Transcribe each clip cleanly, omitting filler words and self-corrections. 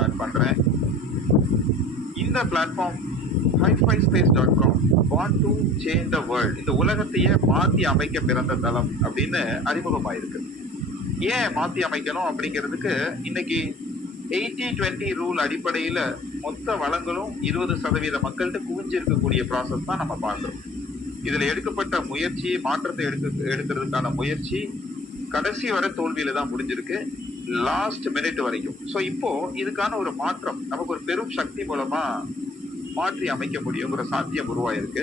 Start பண்றேன். இந்த platform HiFiSpace.com want to change the world. இந்த உலகத்தையே மாத்தி அமைக்க பிறந்த தளம் அப்படின்னு அறிமுகமாயிருக்கு. ஏன் மாத்தி அமைக்கணும் அப்படிங்கிறதுக்கு இன்னைக்கு 80-20 ரூல் அடிப்படையில மொத்த வளங்களும் 20% மக்கள்கிட்ட குவிஞ்சிருக்கக்கூடிய ப்ராசஸ் தான் நம்ம பார்க்கிறோம். இதுல எடுக்கப்பட்ட முயற்சி, மாற்றத்தை எடுக்கிறதுக்கான முயற்சி கடைசி வரை தோல்வியில தான் முடிஞ்சிருக்கு, லாஸ்ட் மினிட் வரைக்கும். ஸோ இப்போ இதுக்கான ஒரு மாற்றம் நமக்கு ஒரு பெரும் சக்தி மூலமா மாற்றி அமைக்க முடியுங்கிற சாத்தியம் உருவாயிருக்கு.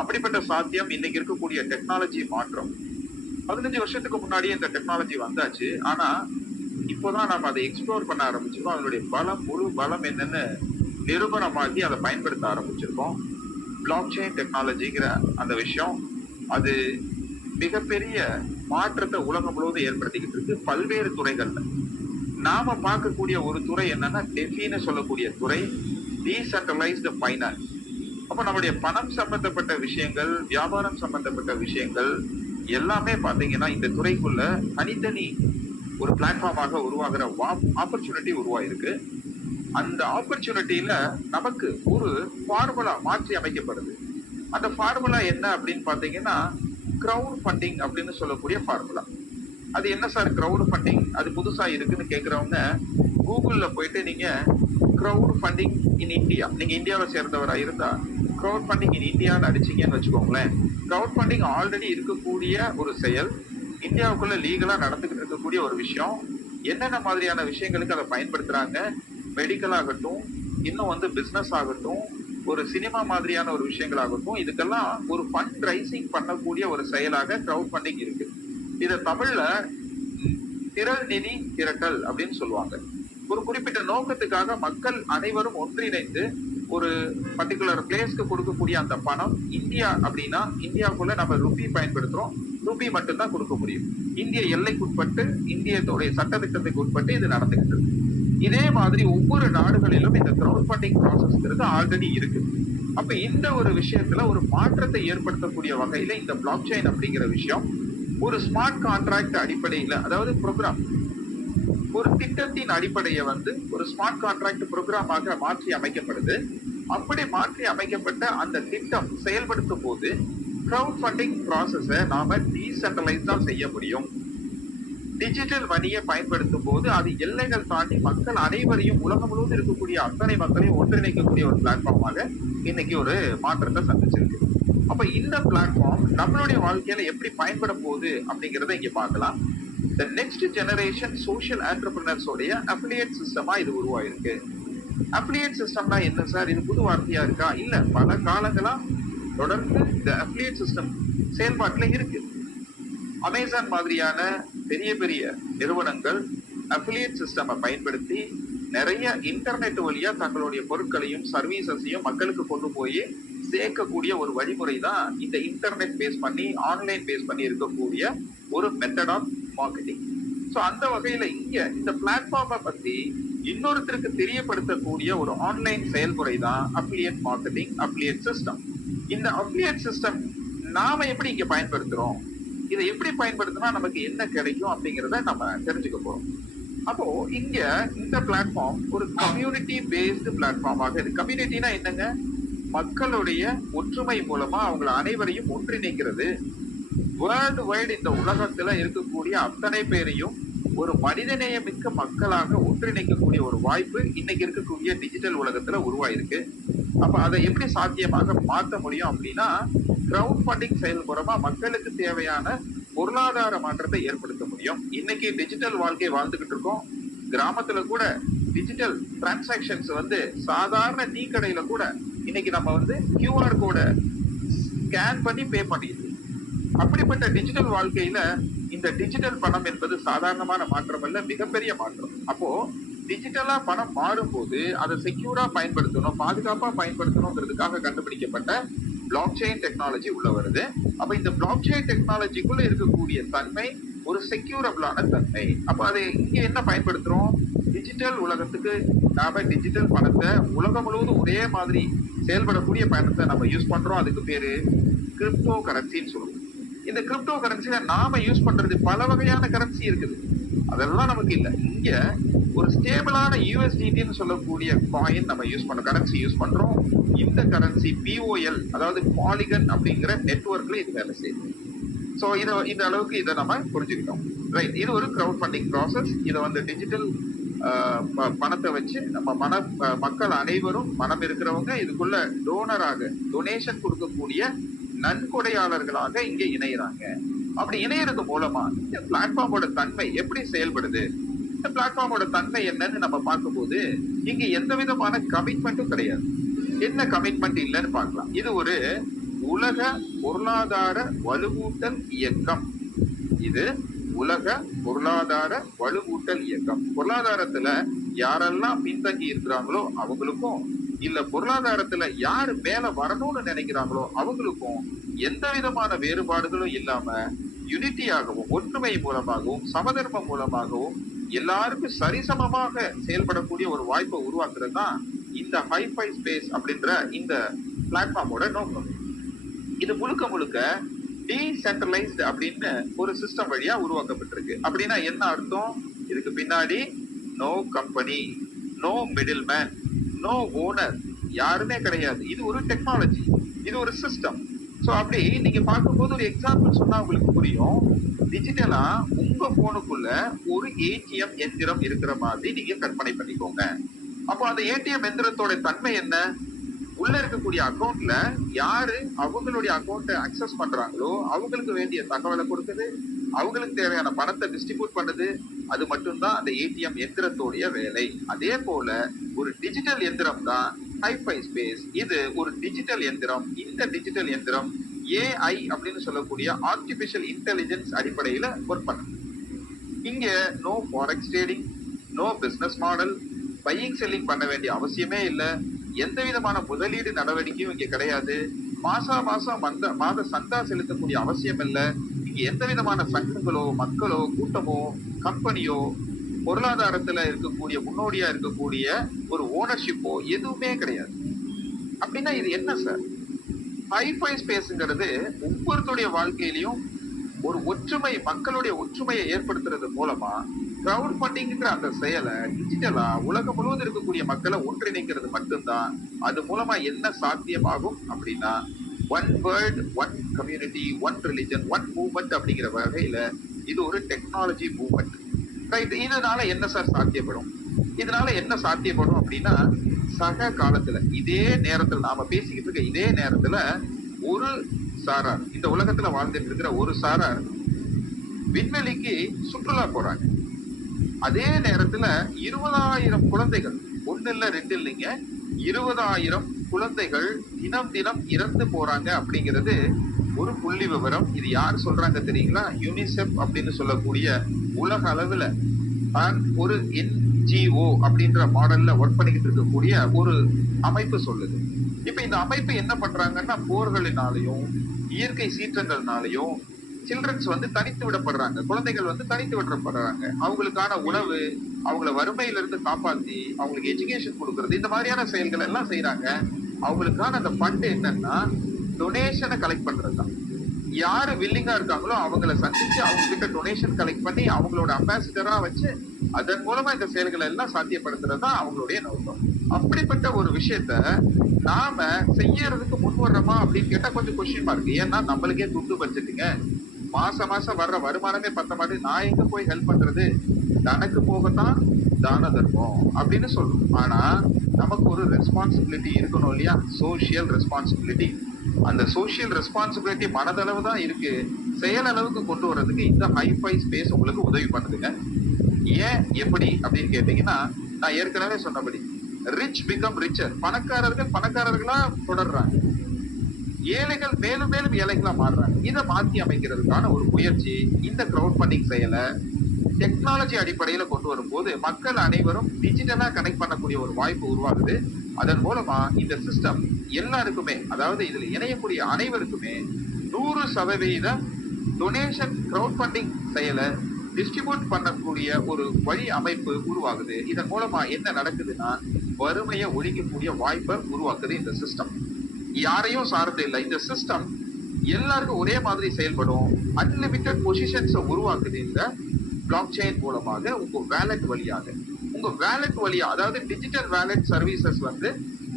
அப்படிப்பட்ட சாத்தியம் இன்னைக்கு இருக்கக்கூடிய டெக்னாலஜி மாற்றம். 15 வருஷத்துக்கு முன்னாடியே இந்த டெக்னாலஜி வந்தாச்சு. ஆனா இப்போதான் நம்ம அதை எக்ஸ்ப்ளோர் பண்ண ஆரம்பிச்சிருக்கோம். அதனுடைய பலம், முழு பலம் என்னன்னு நிரூபணமாக்கி அதை பயன்படுத்த ஆரம்பிச்சிருக்கோம். பிளாக் செயின் டெக்னாலஜிங்கிற அந்த விஷயம் அது மிகப்பெரிய மாற்றத்தை உலகம் முழுவதும் ஏற்படுத்திக்கிட்டு இருக்கு பல்வேறு துறைகள்ல. நாம பார்க்கக்கூடிய ஒரு துறை என்னன்னா டெஃபின்னு சொல்லக்கூடிய துறை, டீசென்ட்ரலைஸ்டு ஃபைனான்ஸ். அப்ப நம்முடைய பணம் சம்பந்தப்பட்ட விஷயங்கள், வியாபாரம் சம்பந்தப்பட்ட விஷயங்கள் எல்லாமே பாத்தீங்கன்னா இந்த துறைக்குள்ள தனித்தனி ஒரு பிளாட்ஃபார்மாக உருவாகிற ஆப்பர்ச்சுனிட்டி உருவாயிருக்கு. அந்த ஆப்பர்ச்சுனிட்டியில நமக்கு ஒரு ஃபார்முலா மாற்றி அமைக்கப்படுது. அந்த ஃபார்முலா என்ன அப்படின்னு பாத்தீங்கன்னா கிரவுட் ஃபண்டிங் அப்படின்னு சொல்லக்கூடிய ஃபார்முலா. அது என்ன சார் கிரவுட் ஃபண்டிங், அது புதுசா இருக்குன்னு கேட்கறவங்க கூகுள்ல போயிட்டு நீங்க கிரவுட் ஃபண்டிங் இன் இந்தியா, நீங்க இந்தியாவை சேர்ந்தவரா இருந்தா கிரவுட் ஃபண்டிங் இன் இந்தியான்னு அடிச்சீங்கன்னு வச்சுக்கோங்களேன். கிரவுட் ஃபண்டிங் ஆல்ரெடி இருக்கக்கூடிய ஒரு செயல், இந்தியாவுக்குள்ள லீகலா நடந்துகிட்டு இருக்கக்கூடிய ஒரு விஷயம். என்னென்ன மாதிரியான விஷயங்களுக்கு அதை பயன்படுத்துறாங்க, மெடிக்கல் ஆகட்டும், இன்னும் பிசினஸ் ஆகட்டும், ஒரு சினிமா மாதிரியான ஒரு விஷயங்கள் ஆகட்டும், இதுக்கெல்லாம் ஒரு ஃபண்ட் ரைசிங் பண்ணக்கூடிய ஒரு செயலாக கிரவுட் ஃபண்டிங் இருக்கு. இத தமிழ்ல திரள் நிதி திரட்டல் அப்படின்னு சொல்லுவாங்க. ஒரு குறிப்பிட்ட நோக்கத்துக்காக மக்கள் அனைவரும் ஒன்றிணைந்து ஒரு பர்டிகுலர் பிளேஸ்க்கு கொடுக்கக்கூடிய அந்த பணம். இந்தியா அப்படின்னா இந்தியாவுக்குள்ள நம்ம ருபி பயன்படுத்துறோம், ருபி மட்டும்தான் கொடுக்க முடியும். இந்திய எல்லைக்குட்பட்டு, இந்தியத்தோடைய சட்டத்திட்டத்துக்கு உட்பட்டு இது நடந்துகிட்டு இருக்கு. இதே மாதிரி ஒவ்வொரு நாடுகளிலும் இந்த கிரவுட் ஃபண்டிங் ப்ராசஸ்ங்கிறது ஆல்ரெடி இருக்கு. அப்ப இந்த ஒரு விஷயத்துல ஒரு மாற்றத்தை ஏற்படுத்தக்கூடிய வகையில இந்த பிளாக் செயின் அப்படிங்கிற விஷயம் ஒரு ஸ்மார்ட் கான்ட்ராக்ட் அடிப்படையில, அதாவது ப்ரோக்ராம், ஒரு திட்டத்தின் அடிப்படையை ஒரு ஸ்மார்ட் கான்ட்ராக்ட் ப்ரோக்ராமாக மாற்றி அமைக்கப்படுது. அப்படி மாற்றி அமைக்கப்பட்ட அந்த திட்டம் செயல்படுத்தும் போது கிரவுட் ஃபண்டிங் ப்ராசஸை நாம டீசென்ட்ரலைஸ் தான் செய்ய முடியும். டிஜிட்டல் மணியை பயன்படுத்தும் போது அது எல்லைகள் தாண்டி மக்கள் அனைவரையும், உலகம் முழுவதும் இருக்கக்கூடிய அத்தனை மக்களையும் ஒன்றிணைக்கக்கூடிய ஒரு பிளாட்ஃபார்மாக இன்னைக்கு ஒரு மாற்றத்தை சந்திச்சிருக்கு. அப்ப இந்த பிளாட்ஃபார்ம் நம்மளுடைய வாழ்க்கையில எப்படி பயன்பட போகுது அப்படிங்கறத இங்க பார்க்கலாம். The next generation social entrepreneurs உடைய affiliate சிஸ்டமா இது உருவாயிருக்கு. affiliate சிஸ்டம்னா என்ன சார், இது புது வார்த்தையா இருக்கா? இல்ல, பல காலங்களா தொடர்ந்து இந்த affiliate சிஸ்டம் செயல்பாட்டுல இருக்கு. அமேசான் மாதிரியான பெரிய பெரிய நிறுவனங்கள் affiliate சிஸ்டம் பயன்படுத்தி நிறைய இன்டர்நெட் வழியா தங்களுடைய பொருட்களையும் சர்வீசஸையும் மக்களுக்கு கொண்டு போய் சேர்க்கக்கூடிய ஒரு வழிமுறை தான் இந்த இன்டர்நெட் பேஸ் பண்ணி, ஆன்லைன் பேஸ் பண்ணி இருக்கக்கூடிய ஒரு மெத்தட் ஆஃப் மார்க்கெட்டிங். ஸோ அந்த வகையில இங்க இந்த பிளாட்ஃபார்மை பத்தி இன்னொருத்தருக்கு தெரியப்படுத்தக்கூடிய ஒரு ஆன்லைன் செயல்முறை தான் அஃபிலியேட் மார்க்கெட்டிங், அஃபிலியேட் சிஸ்டம். இந்த அஃபிலியேட் சிஸ்டம் நாம எப்படி இங்க பயன்படுத்துறோம், இதை எப்படி பயன்படுத்தினா நமக்கு என்ன கிடைக்கும் அப்படிங்கிறத நம்ம தெரிஞ்சுக்க போறோம். அப்போ இங்க இந்த பிளாட்ஃபார்ம் ஒரு கம்யூனிட்டி பேஸ்டு பிளாட்ஃபார்மாக இருக்கு. கம்யூனிட்டினா என்னங்க, மக்களுடைய ஒற்றுமை மூலமா அவங்களை அனைவரையும் ஒன்றிணைக்கிறது. வேர்ல்டு வைடு இந்த உலகத்துல இருக்கக்கூடிய அத்தனை பேரையும் ஒரு மனிதநேயமிக்க மக்களாக ஒன்றிணைக்கக்கூடிய ஒரு வாய்ப்பு இன்னைக்கு இருக்கக்கூடிய டிஜிட்டல் உலகத்துல உருவாயிருக்கு. அப்ப அதை எப்படி சாத்தியமாக மாற்ற முடியும் அப்படின்னா, கிரவுட் ஃபண்டிங் செயல்முறைமா மக்களுக்கு தேவையான பொருளாதார மாற்றத்தை ஏற்படுத்த முடியும். இன்னைக்கு டிஜிட்டல் வாழ்க்கை வாழ்ந்துகிட்டு இருக்கோம். கிராமத்துல கூட டிஜிட்டல் டிரான்சாக்சன்ஸ் சாதாரண டீ கடையில கூட இன்னைக்கு நம்ம QR கோட ஸ்கேன் பண்ணி பே பண்ணிடுது. அப்படிப்பட்ட டிஜிட்டல் வாழ்க்கையில இந்த டிஜிட்டல் பணம் என்பது சாதாரணமான மாற்றம் அல்ல, மிகப்பெரிய மாற்றம். அப்போ டிஜிட்டலா பணம் மாறும்போது அதை செக்யூரா பயன்படுத்தணும், பாதுகாப்பா பயன்படுத்தணுங்கிறதுக்காக கண்டுபிடிக்கப்பட்ட பிளாக் செயின் டெக்னாலஜி உள்ள வருது. அப்ப இந்த பிளாக் செயின் டெக்னாலஜிக்குள்ள இருக்கக்கூடிய தன்மை ஒரு செக்யூரபிளான தன்மை. அப்ப அதை இங்க என்ன பயன்படுத்துறோம், டிஜிட்டல் உலகத்துக்கு நாம டிஜிட்டல் பணத்தை உலகம் முழுவதும் ஒரே மாதிரி செயல்படக்கூடிய பணத்தை நம்ம யூஸ் பண்றோம். அதுக்கு பேரு கிரிப்டோ கரன்சின்னு சொல்லுவோம். இந்த கிரிப்டோ கரன்சில நாம யூஸ் பண்றது பல வகையான கரன்சி இருக்குது, அதெல்லாம் நமக்கு இல்ல. இங்க ஒரு ஸ்டேபிளான யூஎஸ்டிடின்னு சொல்லக்கூடிய காயின் நம்ம யூஸ் பண்றோம், கரன்சி யூஸ் பண்றோம். இந்த கரன்சி பிஓஎல், அதாவது பாலிகன் அப்படிங்கிற நெட்வொர்க்ல இது வேலை செய்யுது. சோ இந்த அளவுக்கு இதை நம்ம புரிஞ்சுக்கிட்டோம். ரைட், இது ஒரு கிரவுட் ஃபண்டிங் ப்ராசஸ். இதை வந்து டிஜிட்டல் பணத்தை வச்சு நம்ம மக்கள் அனைவரும் மனம் இருக்கிறவங்க இதுக்குள்ள டோனராக, டொனேஷன் கொடுக்கக்கூடிய நன்கொடையாளர்களாக இங்க இணையறாங்க. அப்படி இணையறது மூலமா இந்த பிளாட்ஃபார்மோட தன்மை எப்படி செயல்படுது, இந்த பிளாட்ஃபார்மோட தன்மை என்னன்னு நம்ம பார்க்கும்போது இங்க எந்த விதமான கமிட்மெண்ட்டும் கிடையாது. என்ன கமிட்மெண்ட் இல்லைன்னு பார்க்கலாம். இது ஒரு உலக பொருளாதார வலுவூட்டல் இயக்கம். இது உலக பொருளாதார வலுவூட்டல் இயக்கம். பொருளாதாரத்துல யாரெல்லாம் பின்தங்கி இருக்கிறாங்களோ அவங்களுக்கும், இல்ல பொருளாதாரத்துல யாரு மேல வரணும்னு நினைக்கிறாங்களோ அவங்களுக்கும் எந்த விதமான வேறுபாடுகளும் இல்லாம யூனிட்டியாகவும், ஒற்றுமை மூலமாகவும், சமதர்மம் மூலமாகவும் எல்லாருக்கும் சரிசமமாக செயல்படக்கூடிய ஒரு வாய்ப்பை உருவாக்குறது தான் இந்த ஹைஃபை ஸ்பேஸ் அப்படின்ற இந்த பிளாட்ஃபார்மோட நோக்கம். இது முழுக்க முழுக்க டீசென்ட்ரலைஸ்டு அப்படின்னு ஒரு சிஸ்டம் வழியா உருவாக்கப்பட்டிருக்கு. அப்படின்னா என்ன அர்த்தம்? இதுக்கு பின்னாடி no company, no middle man, no owner, யாருமே கிடையாது. இது ஒரு டெக்னாலஜி, இது ஒரு சிஸ்டம். சோ அப்படி நீங்க பார்க்கும்போது ஒரு எக்ஸாம்பிள் சொன்னா உங்களுக்கு புரியும். டிஜிட்டலா உங்க போனுக்குள்ள ஒரு ஏடிஎம் எந்திரம் இருக்கிற மாதிரி நீங்க கற்பனை பண்ணிக்கோங்க. அப்போ அந்த ஏடிஎம் எந்திரத்தோட தன்மை என்ன? உள்ள இருக்கக்கூடிய அக்கௌண்ட்ல யாரு அவங்களுடைய அக்கௌண்ட்டை அக்சஸ் பண்றாங்களோ அவங்களுக்கு வேண்டிய தகவலை கொடுக்குது, அவங்களுக்கு தேவையான பணத்தை டிஸ்ட்ரிபியூட் பண்ணுது. அது மட்டும்தான் அந்த ஏடிஎம் எந்திரத்தோடைய வேலை. அதே போல ஒரு டிஜிட்டல் எந்திரம் தான் ஹைஃபை ஸ்பேஸ். இது ஒரு டிஜிட்டல் எந்திரம். இந்த டிஜிட்டல் எந்திரம் ஏஐ அப்படின்னு சொல்லக்கூடிய ஆர்டிபிஷியல் இன்டெலிஜென்ஸ் அடிப்படையில ஒர்க் பண்ணுது. இங்க no forex trading, no business model, buying selling பண்ண வேண்டிய அவசியமே இல்லை. எந்த விதமான முதலீடு நடவடிக்கையும் இங்க கிடையாது. மாசம் மாத சந்தா செலுத்தக்கூடிய அவசியம் இல்லை. இங்க எந்த விதமான சங்கங்களோ, மக்களோ, கூட்டமோ, கம்பெனியோ, பொருளாதாரத்துல இருக்கக்கூடிய முன்னோடியா இருக்கக்கூடிய ஒரு ஓனர்ஷிப்போ எதுவுமே கிடையாது. அப்படின்னா இது என்ன சார்? ஹைஃபை ஸ்பேஸ்ங்கிறது ஒவ்வொருத்தருடைய வாழ்க்கையிலையும் ஒரு ஒற்றுமை, மக்களுடைய ஒற்றுமையை ஏற்படுத்துறது மூலமா கிரவுட் ஃபண்டிங்கிற அந்த செயலை டிஜிட்டலா உலகம் முழுவதும் இருக்கக்கூடிய மக்களை ஒன்றிணைக்கிறது மட்டும்தான். அது மூலமா என்ன சாத்தியமாகும் அப்படின்னா one world, one community, one religion, one movement அப்படிங்கிற வகையில இது ஒரு டெக்னாலஜி மூவ்மெண்ட். ரைட், இதனால என்ன சார் சாத்தியப்படும்? இதனால என்ன சாத்தியப்படும் அப்படின்னா சக காலத்துல இதே நேரத்துல நாம பேசிக்கிட்டு இருக்க இதே நேரத்துல ஒரு சாரார், இந்த உலகத்துல வாழ்ந்துட்டு இருக்கிற ஒரு சாரார் விண்வெளிக்கு சுற்றுலா போறாங்க. அதே நேரத்துல 20,000 குழந்தைகள், ஒண்ணு இல்ல ரெண்டு இல்லைங்க, 20,000 குழந்தைகள் தினம் இறந்து போறாங்க அப்படிங்கிறது ஒரு புள்ளி விவரம். இது யார் சொல்றாங்க தெரியுங்களா? யூனிசெஃப் அப்படின்னு சொல்லக்கூடிய உலக அளவுல ஒரு என்ஜிஓ அப்படின்ற மாடல்ல ஒர்க் பண்ணிக்கிட்டு இருக்கக்கூடிய ஒரு அமைப்பு சொல்லுது. இப்ப இந்த அமைப்பு என்ன பண்றாங்கன்னா போர்களினாலையும் இயற்கை சீற்றங்கள்னாலையும் சில்ட்ரன்ஸ் வந்து தனித்து விடப்படுறாங்க, குழந்தைகள் வந்து தனித்து விடப்படுறாங்க. அவங்களுக்கான உணவு, அவங்கள வறுமையில இருந்து காப்பாத்தி அவங்களுக்கு எஜுகேஷன் கொடுக்கறது, இந்த மாதிரியான செயல்கள் எல்லாம் செய்யறாங்க. அவங்களுக்கான அந்த ஃபண்ட் என்னன்னா டொனேஷனை கலெக்ட் பண்றதுதான். யாரு வில்லிங்கா இருக்காங்களோ அவங்கள சந்திச்சு அவங்க கிட்ட டொனேஷன் கலெக்ட் பண்ணி அவங்களோட அம்பாசிடரா வச்சு அதன் மூலமா இந்த செயல்களை எல்லாம் சாத்தியப்படுத்துறது தான் அவங்களுடைய நோக்கம். அப்படிப்பட்ட ஒரு விஷயத்த நாம செய்யறதுக்கு முன் வர்றோமா அப்படின்னு கேட்டா கொஞ்சம் கொஸ்டின் மார்க். ஏன்னா நம்மளுக்கே துண்டு பட்ஜெட்டுங்க, மாசம் வர்ற வருமானமே பத்த மாதிரி நான் எங்க போய் ஹெல்ப் பண்றது? தனக்கு போகத்தான் தான தர்மம் அப்படின்னு சொல்றோம். ஆனா நமக்கு ஒரு ரெஸ்பான்சிபிலிட்டி இருக்கணும் இல்லையா? Social responsibility. அந்த சோசியல் ரெஸ்பான்சிபிலிட்டி மனதளவு தான் இருக்கு, செயல் அளவுக்கு கொண்டு வர்றதுக்கு இந்த ஹைஃபை ஸ்பேஸ் உங்களுக்கு உதவி பண்ணுதுங்க. ஏன், எப்படி அப்படின்னு கேட்டீங்கன்னா நான் ஏற்கனவே சொன்னபடி ரிச் பிகம் ரிச்சர், பணக்காரர்கள் பணக்காரர்களா தொடர்றாங்க, ஏழைகள் மேலும் மேலும் ஏழைகளா மாறுறாங்க. இதை மாற்றி அமைக்கிறதுக்கான ஒரு முயற்சி இந்த கிரவுட் ஃபண்டிங் செயலை டெக்னாலஜி அடிப்படையில கொண்டு வரும்போது மக்கள் அனைவரும் டிஜிட்டலா கனெக்ட் பண்ணக்கூடிய ஒரு வாய்ப்பு உருவாகுது. அதன் மூலமா இந்த சிஸ்டம் எல்லாருக்குமே, அதாவது இதுல இணையக்கூடிய அனைவருக்குமே 100% டொனேஷன் கிரவுட் ஃபண்டிங் செயலை டிஸ்ட்ரிபியூட் பண்ணக்கூடிய ஒரு வழி அமைப்பு உருவாகுது. இதன் மூலமா என்ன நடக்குதுன்னா வறுமையை ஒழிக்கக்கூடிய வாய்ப்பை உருவாக்குது இந்த சிஸ்டம். யாரையும் சார்ந்து இல்லை, இந்த சிஸ்டம் எல்லாருக்கும் ஒரே மாதிரி செயல்படும். அன்லிமிட்டட் பொசிஷன்ஸை உருவாக்குது இந்த பிளாக் செயின் மூலமாக, உங்க வேலட் வழியாக உங்க வேலட் வழியா, அதாவது டிஜிட்டல் வேலட் சர்வீசஸ் வந்து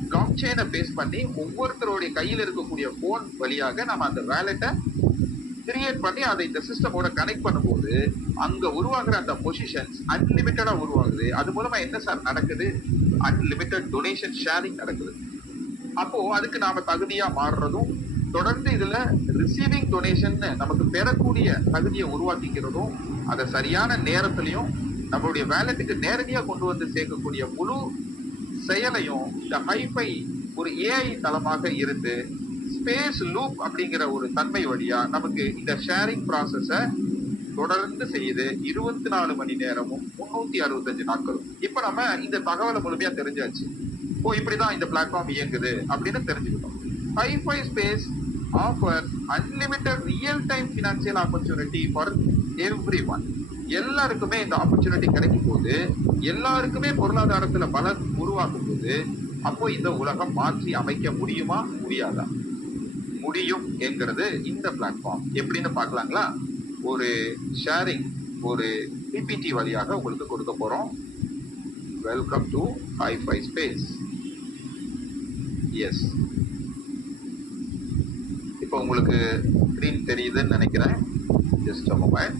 பிளாக் செயினை பேஸ் பண்ணி ஒவ்வொருத்தருடைய கையில் இருக்கக்கூடிய போன் வழியாக நம்ம அந்த வேலட்டை கிரியேட் பண்ணி அதை இந்த சிஸ்டமோட கனெக்ட் பண்ணும்போது அங்க உருவாக்குற அந்த பொசிஷன்ஸ் அன்லிமிட்டடா உருவாகுது. அது மூலமா என்ன சார் நடக்குது? அன்லிமிட்டட் டொனேஷன் ஷேரிங் நடக்குது. அப்போ அதுக்கு நாம தகுதியா மாறுறதும், தொடர்ந்து இதுல ரிசீவிங் டொனேஷன் நமக்கு பெறக்கூடிய தகுதியை உருவாக்கிக்கிறதும், அதை சரியான நேரத்திலையும் நம்மளுடைய வேலட்டுக்கு நேரடியா கொண்டு வந்து சேர்க்கக்கூடிய முழு செயலையும் இந்த ஹைஃபை ஒரு ஏஐ தளமாக இருந்து ஸ்பேஸ் லூப் அப்படிங்கிற ஒரு தன்மை வழியா நமக்கு இந்த ஷேரிங் ப்ராசஸ தொடர்ந்து செய்யுது 24 மணி நேரமும் 365 நாட்களும். இப்ப நம்ம இந்த தகவலை முழுமையா தெரிஞ்சாச்சு. ஓ, இப்படிதான் இந்த பிளாட்ஃபார்ம் இயங்குது அப்படின்னு தெரிஞ்சுக்கிட்டோம். HiFi Space offer unlimited real time financial opportunity for everyone. எல்லாருக்குமே இந்த ஆப்பர்ச்சுனிட்டி கிடைக்கும் போது, எல்லாருக்குமே பொருளாதாரத்துல பலன் உருவாக்கும் போது, அப்போ இந்த உலகம் மாற்றி அமைக்க முடியுமா முடியாதா? முடியும் என்கிறது இந்த பிளாட்ஃபார்ம். எப்படின்னு பார்க்கலாங்களா? ஒரு ஷேரிங், ஒரு பிபிடி வழியாக உங்களுக்கு கொடுக்க போறோம். Welcome to HiFi Space. Yes, இப்போ உங்களுக்கு ஸ்கிரீன் தெரியுதுன்னு நினைக்கிறேன். Just mobile.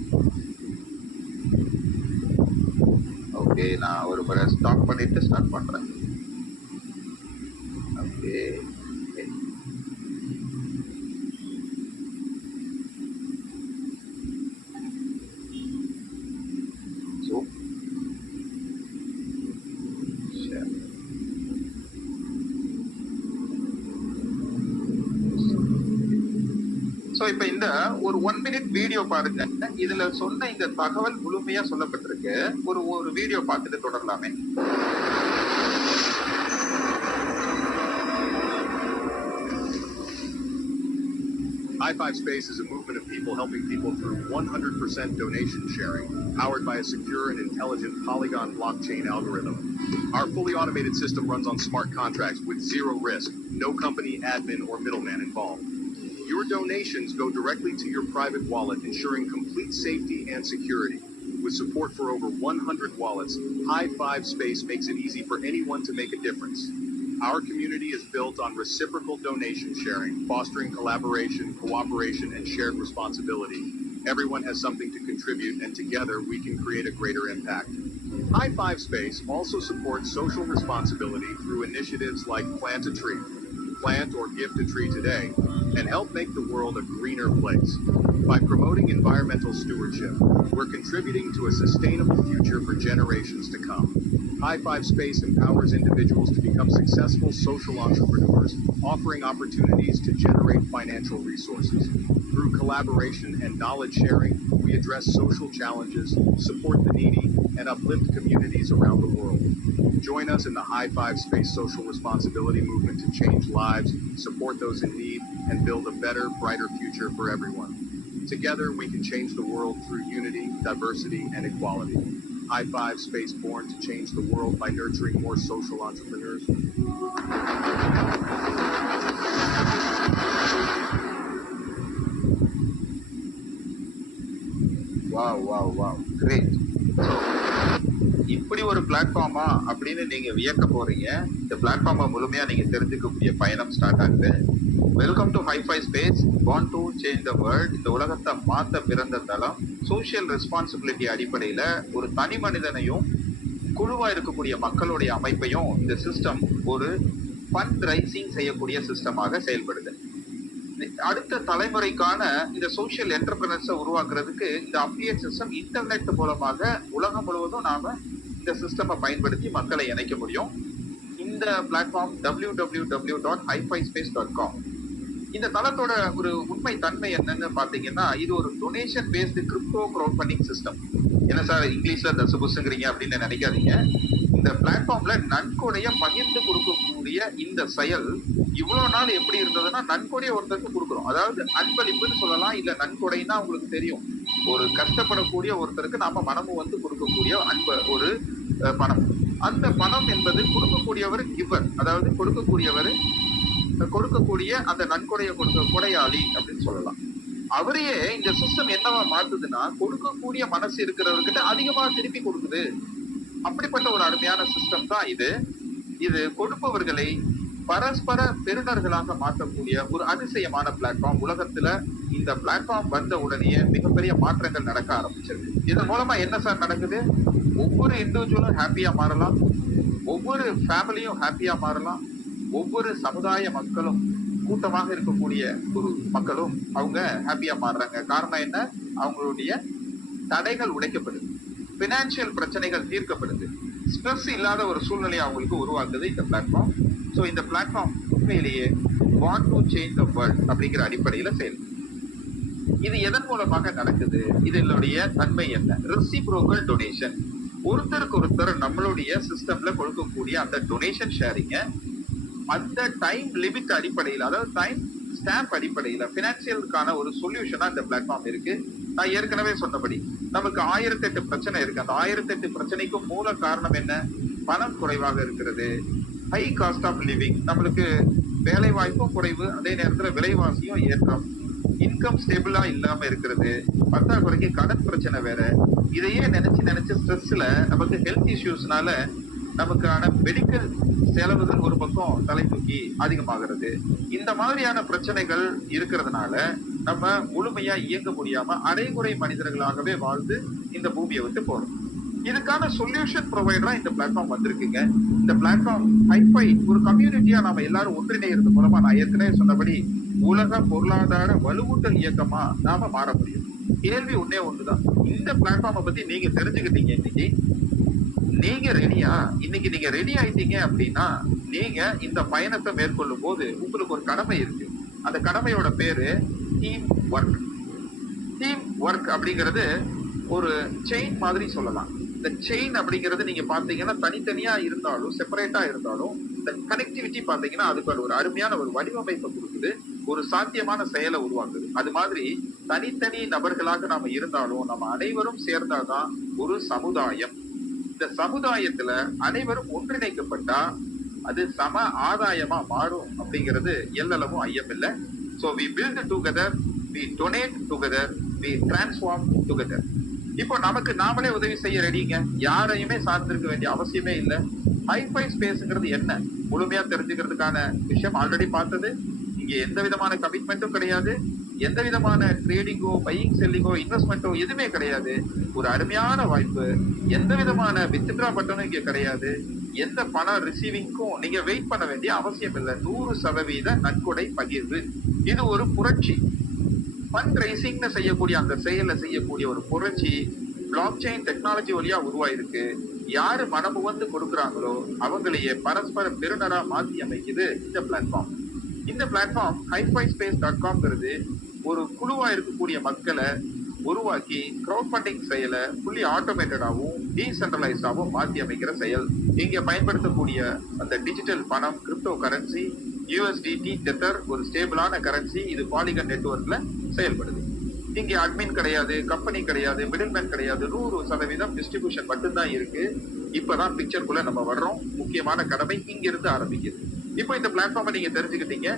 ஓகே, நான் ஒரு முறை ஸ்டாப் பண்ணிட்டு ஸ்டார்ட் பண்றேன். ஓகே, இப்ப இந்த ஒரு 1 minute வீடியோ பாருங்க. இதுல சொன்ன இந்த தகவல் முழுமையா சொல்லப்பட்டிருக்கு. ஒரு வீடியோ பார்த்துட்டு தொடரலாமே. High5 Space is a movement of people helping people through 100% donation sharing, powered by a secure and intelligent Polygon blockchain algorithm. Our fully automated system runs on smart contracts with zero risk, no company admin or middleman involved. Your donations go directly to your private wallet, ensuring complete safety and security. With support for over 100 wallets, High5 Space makes it easy for anyone to make a difference. Our community is built on reciprocal donation sharing, fostering collaboration, cooperation, and shared responsibility. Everyone has something to contribute, and together we can create a greater impact. High5 Space also supports social responsibility through initiatives like Plant a Tree. Plant or gift a tree today and help make the world a greener place. By promoting environmental stewardship, we're contributing to a sustainable future for generations to come. High5 Space empowers individuals to become successful social entrepreneurs, offering opportunities to generate financial resources. Through collaboration and knowledge sharing, we address social challenges, support the needy, and uplift communities around the world. Join us in the High5 Space social responsibility movement to change lives, support those in need, and build a better, brighter future for everyone. Together, we can change the world through unity, diversity, and equality. High5 Space, born to change the world by nurturing more social entrepreneurs. Wow, great. இப்படி ஒரு பிளாட்ஃபார்மா அப்படின்னு நீங்க வியக்க போறீங்க. இந்த பிளாட்ஃபார்மை முழுமையா நீங்க தெரிஞ்சுக்கக்கூடிய பயணம் ஸ்டார்ட் ஆகுது. Welcome to HiFi Space, born to change the world. இந்த உலகத்தை மாத்த பிறந்த தளம். சோசியல் ரெஸ்பான்சிபிலிட்டி அடிப்படையில ஒரு தனி மனிதனையும் குழுவா இருக்கக்கூடிய மக்களுடைய அமைப்பையும் இந்த சிஸ்டம் ஒரு ஃபண்ட் ரைசிங் செய்யக்கூடிய சிஸ்டமாக செயல்படுது. அடுத்த தலைமுறைக்கான இந்த சோசியல் என்டர்பிரனர்ஸை உருவாக்குறதுக்கு இந்த அஃபிலியேட் சிஸ்டம் இன்டர்நெட் மூலமாக உலகம் முழுவதும் நாம இந்த சிஸ்டமை பயன்படுத்தி மக்களை இணைக்க முடியும். இந்த பிளாட்ஃபார்ம் www.highfispace.com. இந்த தளத்தோட ஒரு உண்மை தன்மை என்னன்னு பாத்தீங்கன்னா, இது ஒரு donation based crypto crowd funding system. என்ன சார் இங்கிலீஷ்ல தசுபுசுங்கிறீங்க அப்படின்னு நினைக்காதீங்க. இந்த பிளாட்ஃபார்ம்ல நன்கொடைய பகிர்ந்து கொடுக்கக்கூடிய இந்த செயல் இவ்வளவு நாள் எப்படி இருந்ததுன்னா, நன்கொடையை ஒருத்தருக்கு கொடுக்குறோம். அதாவது அன்பளிப்புன்னு சொல்லலாம், இல்ல நன்கொடைன்னா உங்களுக்கு தெரியும், ஒரு கஷ்டப்படக்கூடிய ஒருத்தருக்கு நாம மனமும் வந்து கொடுக்கக்கூடிய ஒரு பணம். அந்த பணம் என்பது கொடுக்கக்கூடியவர் கிவர், அதாவது கொடுக்கக்கூடிய அந்த நன்கொடையை கொடுக்க கொடையாளி அப்படின்னு சொல்லலாம். அவரையே இந்த சிஸ்டம் என்னவா மாத்துதுன்னா, கொடுக்கக்கூடிய மனசு இருக்கிறவர்கிட்ட அதிகமா திருப்பி கொடுக்குது. அப்படிப்பட்ட ஒரு அருமையான சிஸ்டம் தான் இது. இது கொடுப்பவர்களை பரஸ்பர பெறுநர்களாக மாற்றக்கூடிய ஒரு அதிசயமான பிளாட்ஃபார்ம். உலகத்துல இந்த பிளாட்ஃபார்ம் வந்த உடனே மிகப்பெரிய மாற்றங்கள் நடக்க ஆரம்பிச்சிருக்கு. இதன் மூலமா என்ன சார் நடக்குது? ஒவ்வொரு இண்டிவிஜுவலும் ஹாப்பியா மாறலாம், ஒவ்வொரு ஃபேமிலியும் ஹாப்பியா மாறலாம், ஒவ்வொரு சமுதாய மக்களும் கூட்டமாக இருக்கக்கூடிய ஒரு மக்களும் அவங்க ஹாப்பியா மாறுறாங்க. காரணம் என்ன? அவங்களுடைய தடைகள் உடைக்கப்படுது, பினான்சியல் பிரச்சனைகள் தீர்க்கப்படுது, ஸ்ட்ரெஸ் இல்லாத ஒரு சூழ்நிலையை அவங்களுக்கு உருவாக்குது இந்த பிளாட்ஃபார்ம். ஸோ இந்த பிளாட்ஃபார்ம் உண்மையிலேயே want to change the world அப்படிங்கிற அடிப்படையில செயல்படுது. இது எதன் மூலமாக நடக்குது? இதனுடைய தன்மை என்ன? Reciprocal donation. ஒருத்தருக்கு ஒருத்தர் நம்மளுடைய சிஸ்டம்ல கொடுக்கக்கூடிய அந்த டொனேஷன் ஷேரிங்க அந்த டைம் லிமிட் அடிப்படையில், அதாவது டைம் ஸ்டாம்ப் அடிப்படையில் பினான்சியலுக்கான ஒரு சொல்யூஷனா இந்த பிளாட்ஃபார்ம் இருக்கு. நான் ஏற்கனவே சொன்னபடி நமக்கு 1008 பிரச்சனை இருக்கு. அந்த 1008 பிரச்சனைக்கும் மூல காரணம் என்ன? பணம் குறைவாக இருக்கிறது, ஹை காஸ்ட் ஆஃப் லிவிங், நம்மளுக்கு வேலை வாய்ப்பும் குறைவு, அதே நேரத்துல விலைவாசியும் ஏற்றம், இன்கம் ஸ்டேபிளா இல்லாம இருக்கிறது, பற்றாக்குறைக்கு கடன் பிரச்சனை வேற. இதையே நினைச்சு நினைச்சு ஸ்ட்ரெஸ்ல நமக்கு ஹெல்த் இஷ்யூஸ்னால நமக்கான மெடிக்கல் செலவுகள் ஒரு பக்கம் தலை தூக்கி அதிகமாகிறது. இந்த மாதிரியான பிரச்சனைகள் இருக்கிறதுனால நம்ம முழுமையா இயங்க முடியாம அரைகுறை மனிதர்களாகவே வாழ்ந்து இந்த பூமியை விட்டு போறோம். இதுக்கான சொல்யூஷன் ப்ரொவைடரா இந்த பிளாட்ஃபார்ம் வந்திருக்குங்க. இந்த பிளாட்ஃபார்ம் ஹைஃபை ஒரு கம்யூனிட்டியா நாம எல்லாரும் ஒன்றிணைகிறது மூலமா நான் ஏற்கனவே சொன்னபடி உலக பொருளாதார வலுவூட்டல் இயக்கமா நாம மாற முடியும். கேள்வி ஒன்னே ஒண்ணுதான், இந்த பிளாட்ஃபார்மை பத்தி நீங்க தெரிஞ்சுக்கிட்டீங்க இன்னைக்கு, நீங்க ரெடியா? இன்னைக்கு நீங்க ரெடி ஆயிட்டீங்க அப்படின்னா நீங்க இந்த பயணத்தை மேற்கொள்ளும் போது உங்களுக்கு ஒரு கடமை இருக்கு. அந்த கடமையோட பேரு டீம் ஒர்க். டீம் ஒர்க் அப்படிங்கிறது ஒரு செயின் மாதிரி சொல்லலாம். இந்த செயின் அப்படிங்கிறது நீங்க பாத்தீங்கன்னா தனித்தனியா இருந்தாலும் செப்பரேட்டா இருந்தாலும் இந்த கனெக்டிவிட்டி பாத்தீங்கன்னா அதுக்கு ஒரு அருமையான ஒரு வடிவமைப்பை கொடுக்குது, ஒரு சாத்தியமான செயலை உருவாக்குது. அது மாதிரி தனித்தனி நபர்களாக நாம இருந்தாலும் நம்ம அனைவரும் சேர்ந்தாதான் ஒரு சமுதாயம். இந்த சமுதாயத்துல அனைவரும் ஒன்றிணைக்கப்பட்டா அது சம ஆதாயமா மாறும் அப்படிங்கிறது எல்லளவும் ஐயம் இல்லை. So we build together, we donate together, we transform together. இப்போ நமக்கு நாமளே உதவி செய்ய ரெடிங்க, யாரையுமே சார்ந்திருக்க வேண்டிய அவசியமே இல்லை. ஹைஃபை ஸ்பேஸ்ங்கிறது என்ன முழுமையா தெரிஞ்சுக்கிறதுக்கான விஷயம் ஆல்ரெடி பார்த்தது. இங்க எந்த விதமான கமிட்மெண்ட்டும் கிடையாது, எந்த விதமான ட்ரேடிங்கோ பையிங் செல்லிங்கோ இன்வெஸ்ட்மெண்ட்டோ எதுவுமே கிடையாது. ஒரு அருமையான வாய்ப்பு. எந்த விதமான வித்ட்ரா பட்டனும் இங்க கிடையாது. எந்த பண ரிசீவிங்க்கும் நீங்க வெயிட் பண்ண வேண்டிய அவசியம் இல்லை. 100% நன்கொடை பகிர்வு. இது ஒரு புரட்சி. ஃபண்ட் ரைசிங்னு செய்யக்கூடிய அந்த செயலை செய்யக்கூடிய ஒரு புரட்சி பிளாக் செயின் டெக்னாலஜி வழியா உருவாயிருக்கு. யாரு மனமு வந்து கொடுக்குறாங்களோ அவங்களையே பரஸ்பர பெறுநரா மாற்றி அமைக்குது இந்த பிளாட்ஃபார்ம். இந்த பிளாட்ஃபார்ம் hifiSpace.com ஒரு குழுவா இருக்கக்கூடிய மக்களை உருவாக்கி கிரவுட் ஃபண்டிங் செயலை ஃபுல்லி ஆட்டோமேட்டடாகவும் டீசென்ட்ரலைஸ்டாகவும் மாற்றி அமைக்கிற செயல். இங்க பயன்படுத்தக்கூடிய அந்த டிஜிட்டல் பணம், கிரிப்டோ கரன்சி, யூஎஸ்டிடி டெத்தர், ஒரு ஸ்டேபிளான கரன்சி. இது பாலிகன் நெட்வொர்க்ல செயல்படுது. இங்க அட்மின் கிடையாது, கம்பெனி கிடையாது, மிடில்மேன் கிடையாது. 100% டிஸ்ட்ரிபியூஷன் மட்டும்தான் இருக்கு. இப்பதான் பிக்சருக்குள்ள நம்ம வர்றோம். முக்கியமான கடமை இங்க இருந்து ஆரம்பிக்குது. இப்போ இந்த பிளாட்ஃபார்மை நீங்க தெரிஞ்சுக்கிட்டீங்க.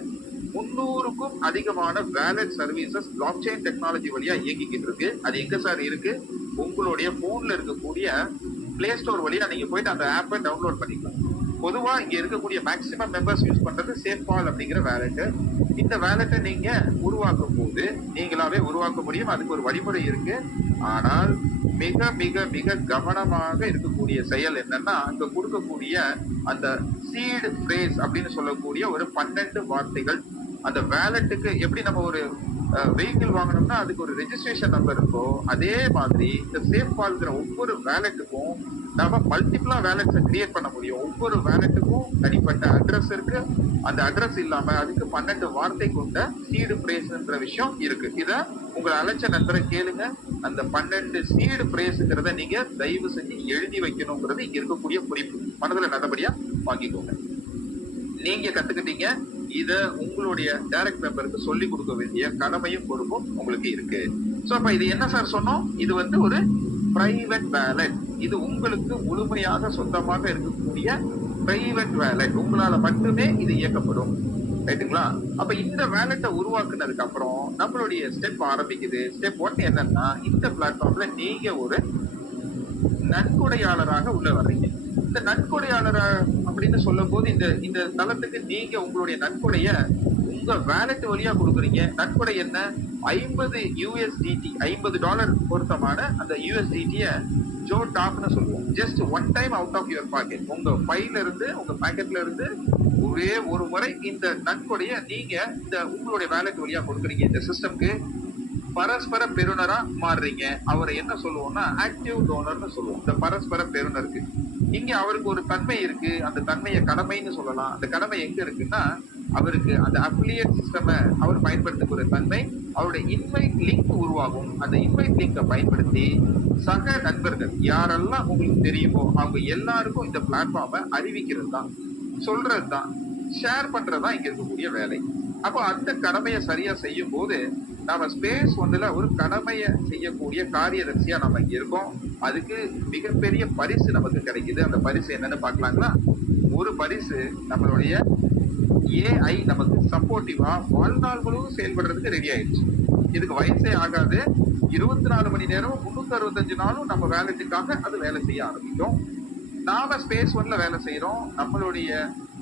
300க்கும் அதிகமான wallet services block chain technology வழியா இயங்கிக்கிட்டு இருக்கு. அது எங்க சார் இருக்கு? உங்களுடைய போன்ல இருக்கக்கூடிய பிளே ஸ்டோர் வழியா நீங்க போயிட்டு அந்த ஆப்பை டவுன்லோட் பண்ணிக்கலாம். பொதுவா இங்க இருக்கக்கூடிய மேக்சிமம் மெம்பர்ஸ் யூஸ் பண்றது சேஃபால் அப்படிங்கிற வேலட். இந்த வேலட்டை நீங்க உருவாக்கும் போது நீங்களாவே உருவாக்க முடியும். அதுக்கு ஒரு வழிமுறை இருக்கு. ஆனால் மிக மிக மிக கவனமாக இருக்கக்கூடிய செயல் என்னன்னா, அங்க கொடுக்கக்கூடிய அந்த சீடு பிரேஸ் அப்படின்னு சொல்லக்கூடிய ஒரு 12 வார்த்தைகள். அந்த வேலட்டுக்கு எப்படி நம்ம ஒரு வெஹிக்கிள் வாங்கணும்னா அதுக்கு ஒரு ரெஜிஸ்ட்ரேஷன் நம்பர் இருக்கோ, அதே மாதிரி இந்த சேஃப் பால்ங்கிற ஒவ்வொரு வேலட்டுக்கும் நாம மல்டிபிளா வேலட்ஸை கிரியேட் பண்ண முடியும். ஒவ்வொரு வேலட்டுக்கும் தனிப்பட்ட அட்ரஸ் இருக்கு. அந்த அட்ரஸ் இல்லாம அதுக்கு 12 வார்த்தை கொண்ட சீடு பிரேஸ்ன்ற விஷயம் இருக்கு. இத உங்களை அழைச்ச நண்பரை கேளுங்க. அந்த 12 சீடு பிரேஸ்ங்கிறத நீங்க தயவு செஞ்சு எழுதி வைக்கணுங்கிறது இங்க இருக்கக்கூடிய குறிப்பு. மனதுல நல்லபடியா வாங்கிக்கோங்க. நீங்க கத்துக்கிட்டீங்க. இத உங்களுடைய டைரக்ட் மெம்பருக்கு சொல்லி கொடுக்க வேண்டிய கடமையும் பொறுப்பும் உங்களுக்கு இருக்கு. சோ அப்ப இது என்ன சார் சொன்னோம்? இது ஒரு பிரைவேட் வேலட். இது உங்களுக்கு முழுமையாக சொந்தமாக இருக்கக்கூடிய பிரைவேட் வேலட். உங்களால மட்டுமே இது இயக்கப்படும். ரைட்டுங்களா? அப்ப இந்த வேலட்டை உருவாக்குனதுக்கு அப்புறம் நம்மளுடைய ஸ்டெப் ஆரம்பிக்குது. ஸ்டெப் 1 என்னன்னா, இந்த பிளாட்ஃபார்ம்ல நீங்க ஒரு நன்கொடையாளராக உள்ள வர்றீங்க. இந்த நன்கொடையாளர் அப்படின்னு சொல்லும் போது இந்த இந்த தளத்துக்கு நீங்க உங்களுடைய நன்கொடைய உங்க வேலட் வழியா கொடுக்குறீங்க. நன்கொடை என்ன? 50 USDT, $50 பொருத்தமான அந்த USDT ஜோ டாப்னு சொல்லுவோம். Just one time out of your pocket, உங்க பையில இருந்து உங்க பாக்கெட்ல இருந்து ஒரே ஒரு முறை இந்த நன்கொடைய நீங்க இந்த உங்களுடைய வேலட் வழியா கொடுக்குறீங்க. இந்த சிஸ்டம்க்கு பரஸ்பர பெறுநரா மாறுறீங்க. அவரை என்ன சொல்லுவோம்னா ஆக்டிவ் டோனர்னு சொல்லுவோம். இந்த பரஸ்பர பெறுநருக்கு இங்க அவருக்கு ஒரு தன்மை இருக்கு. அந்த தன்மையை கடமைன்னு சொல்லலாம். அந்த கடமை எங்க இருக்குன்னா அவருக்கு அந்த அஃபிலியேட் சிஸ்டம் அவர் பயன்படுத்தக்கூடிய தன்மை, அவருடைய இன்வைட் லிங்க் உருவாகும். அந்த இன்வைட் லிங்கை பயன்படுத்தி சக நண்பர்கள் யாரெல்லாம் உங்களுக்கு தெரியுமோ அவங்க எல்லாருக்கும் இந்த பிளாட்ஃபார்மை அறிவிக்கிறது தான், சொல்றது தான், ஷேர் பண்றதுதான் இங்க இருக்கக்கூடிய வேலை. அப்போ அந்த கடமையை சரியா செய்யும் போது நாம ஸ்பேஸ் ஒன்றுல ஒரு கடமையை செய்யக்கூடிய காரியதர்சியா நம்ம இங்க இருக்கோம். அதுக்கு மிகப்பெரிய பரிசு நமக்கு கிடைக்குது. அந்த பரிசு என்னன்னு பாக்கலாங்களா? ஒரு பரிசு நம்மளுடைய AI நமக்கு சப்போர்ட்டிவா வாழ்நாள் முழுவதும் செயல்படுறதுக்கு ரெடி ஆயிடுச்சு. இதுக்கு வயசே ஆகாது. 24 மணி நேரமும் 365 நாளும் நம்ம வேலைக்காக அது வேலை செய்ய ஆரம்பிக்கும். நாம ஸ்பேஸ் ஒன்ல வேலை செய்யறோம். நம்மளுடைய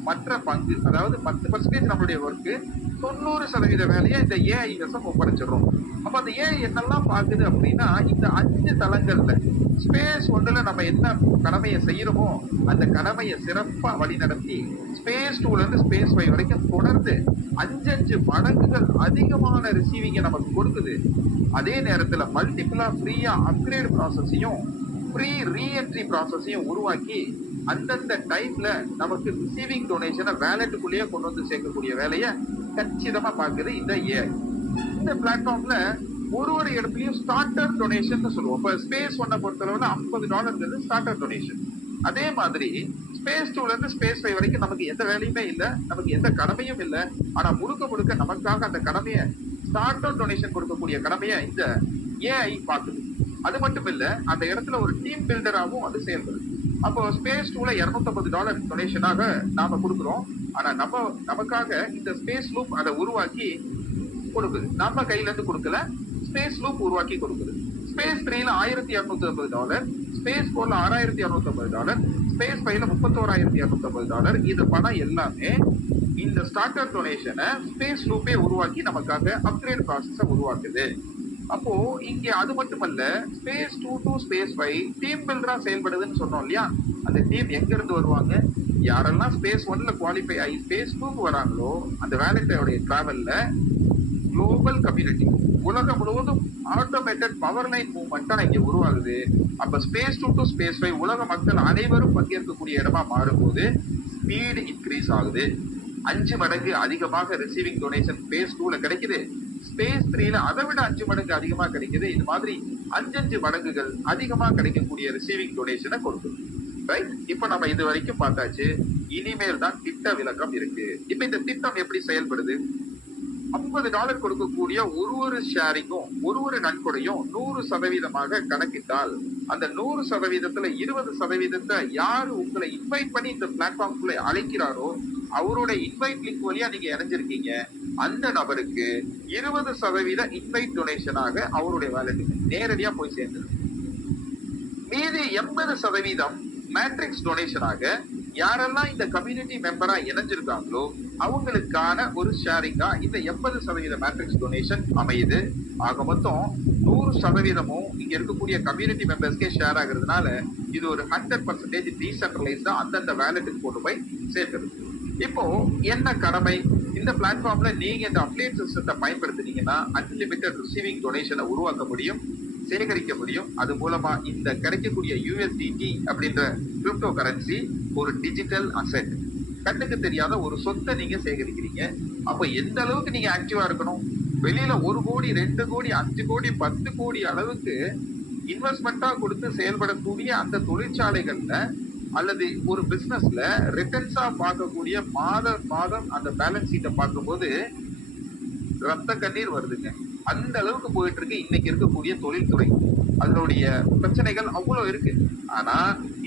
மற்ற பங்கு, அதாவது 10% நம்மளுடைய ஒர்க்கு, 90% வேலையை இந்த AI ஒப்படைச்சிடறோம். அப்ப அந்த AI என்னெல்லாம் பாக்குது அப்படின்னா இந்த 5 தளங்கள்ல ஸ்பேஸ் ஒன்றுல நம்ம என்ன கடமையை செய்யறோமோ அந்த கடமையை சிறப்பா வழி நடத்தி ஸ்பேஸ் 2ல இருந்து ஸ்பேஸ் 5 வரைக்கும் தொடர்ந்து 5 மடங்குகள் அதிகமான ரிசீவிங்க நமக்கு கொடுக்குது. அதே நேரத்துல மல்டிபிளா ஃப்ரீயா அப்கிரேட் ப்ராசஸையும் ஃப்ரீ ரீஎன்ட்ரி ப்ராசஸையும் உருவாக்கி அந்தந்த டைம்ல நமக்கு ரிசீவிங் டொனேஷனை வேலட்டுக்குள்ளேயே கொண்டு வந்து சேர்க்கக்கூடிய வேலையை கச்சிதமா பாக்குது இந்த AI. இந்த பிளாட்ஃபார்ம்ல ஒரு இடத்துலயும் ஸ்டார்டர் டொனேஷன் சொல்லுவோம். இப்ப ஸ்பேஸ் ஒன்னை பொறுத்தளவுல $50 ஸ்டார்டர் டொனேஷன். அதே மாதிரி ஸ்பேஸ் 2ல இருந்து ஸ்பேஸ் 5 வரைக்கும் நமக்கு எந்த வேலையுமே இல்லை, நமக்கு எந்த கடமையும் இல்லை. ஆனா முழுக்க முழுக்க நமக்காக அந்த கடமையை ஸ்டார்டர் டொனேஷன் கொடுக்கக்கூடிய கடமையை இந்த AI பாக்குது. அது மட்டும் இல்ல, அந்த இடத்துல ஒரு டீம் பில்டராகவும் அது செயல்படுது. அப்போ ஸ்பேஸ் 2ல $250 டொனேஷனாக நாம கொடுக்குறோம். ஆனா நமக்காக இந்த ஸ்பேஸ் லூப் அதை உருவாக்கி கொடுக்குது. நம்ம கையில இருந்து கொடுக்கல, ஸ்பேஸ் லூப் உருவாக்கி கொடுக்குது. ஸ்பேஸ் 3ல $1250, ஸ்பேஸ் 4ல $6250, ஸ்பேஸ் 5ல $31250. இது பணம் எல்லாமே இந்த ஸ்டார்டர் டொனேஷனை ஸ்பேஸ் லூப்பே உருவாக்கி நமக்காக அப்கிரேட் ப்ராசஸை உருவாக்குது. அப்போ இங்க அது மட்டுமல்ல, ஸ்பேஸ் 2 டு ஸ்பேஸ் 5 டீம் பில்டரா செயல்படுதுன்னு சொன்னோம் இல்லையா? அந்த டீம் எங்க இருந்து வருவாங்க? யாரெல்லாம் ஸ்பேஸ் 1ல குவாலிஃபை ஆகி ஸ்பேஸ் 2க்கு வராங்களோ அந்த வேலட்டோடைய டிராவல்ல குளோபல் கம்யூனிட்டி, உலகம் முழுவதும் ஆட்டோமேட்டட் பவர் லைன் மூவ்மெண்டா இங்க உருவாகுது. அப்ப ஸ்பேஸ் 2 டு ஸ்பேஸ் 5 உலக மக்கள் அனைவரும் பங்கேற்கக்கூடிய இடமா மாறும்போது ஸ்பீடு இன்க்ரீஸ் ஆகுது. 5 மடங்கு அதிகமாக ரிசீவிங் டொனேஷன் ஸ்பேஸ் 2ல கிடைக்குது. ஸ்பேஸ் 3ல அதை விட 5 மடங்கு அதிகமா கிடைக்குது. இது மாதிரி 5 மடங்குகள் அதிகமா கிடைக்கக்கூடிய ரிசீவிங் டொனேஷனை கொடுக்குது. ரைட்? இப்ப நம்ம இது வரைக்கும் பார்த்தாச்சு. இனிமேல் தான் திட்ட விளக்கம் இருக்கு. இப்ப இந்த திட்டம் எப்படி செயல்படுது? $50 கொடுக்கக்கூடிய ஒரு ஷேரிங்கும் ஒரு நன்கொடையும் 100% கணக்கிட்டால் அந்த 100%த்துல 20% யாரு உங்களை இன்வைட் பண்ணி இந்த பிளாட்ஃபார்ம்குள்ள அழைக்கிறாரோ அவரோட இன்வைட் லிங்க் வழியா நீங்க இணைஞ்சிருக்கீங்க. அந்த நபருக்கு 20% இன்வைட் டொனேஷனாக அவருடைய வேலட்டுக்கு நேரடியா போய் சேர்ந்தது. மீதி 80% மேட்ரிக்ஸ் டொனேஷனாக யாரெல்லாம் இந்த கம்யூனிட்டி மெம்பரா இணைஞ்சிருக்காங்களோ அவங்களுக்கான ஒரு ஷேரிங்கா இந்த 80% மேட்ரிக்ஸ் டொனேஷன் அமையுது. ஆக மொத்தம் 100%மும் இங்க இருக்கக்கூடிய கம்யூனிட்டி மெம்பர்ஸ்க்கே ஷேர் ஆகுறதுனால இது ஒரு 100% டீசென்ட்ரலைஸ்டா அந்தந்த வேலட்டுக்கு கொண்டு போய் சேர்க்கிறது. இப்போ என்ன கடமை? இந்த பிளாட்ஃபார்ம்ல நீங்க இந்த அப்டேட் சிஸ்டத்தை பயன்படுத்தினீங்கன்னா அன்லிமிட்டட் ரிசீவிங் டொனேஷனை உருவாக்க முடியும், சேகரிக்க முடியும். அது மூலமா இந்த கிடைக்கக்கூடிய USDT அப்படின்ற கிரிப்டோ கரன்சி ஒரு டிஜிட்டல் அசெட், கண்ணுக்கு தெரியாத ஒரு சொத்தை நீங்க சேகரிக்கிறீங்க. அப்ப எந்த அளவுக்கு நீங்க ஆக்டிவா இருக்கணும்? வெளியில 1 கோடி 2 கோடி 5 கோடி 10 கோடி அளவுக்கு இன்வெஸ்ட்மெண்டா கொடுத்து செயல்படக்கூடிய அந்த தொழிற்சாலைகள்ல அல்லது ஒரு பிசினஸ்ல ரிட்டர்ன்ஸா பார்க்கக்கூடிய மாதம் அந்த பேலன்ஸ் ஷீட்டை பார்க்கும்போது ரத்த கண்ணீர் வருதுங்க. அந்த அளவுக்கு போயிட்டு இருக்கு இன்னைக்கு இருக்கக்கூடிய தொழில்துறை. அதனுடைய பிரச்சனைகள் அவ்வளவு இருக்கு. ஆனா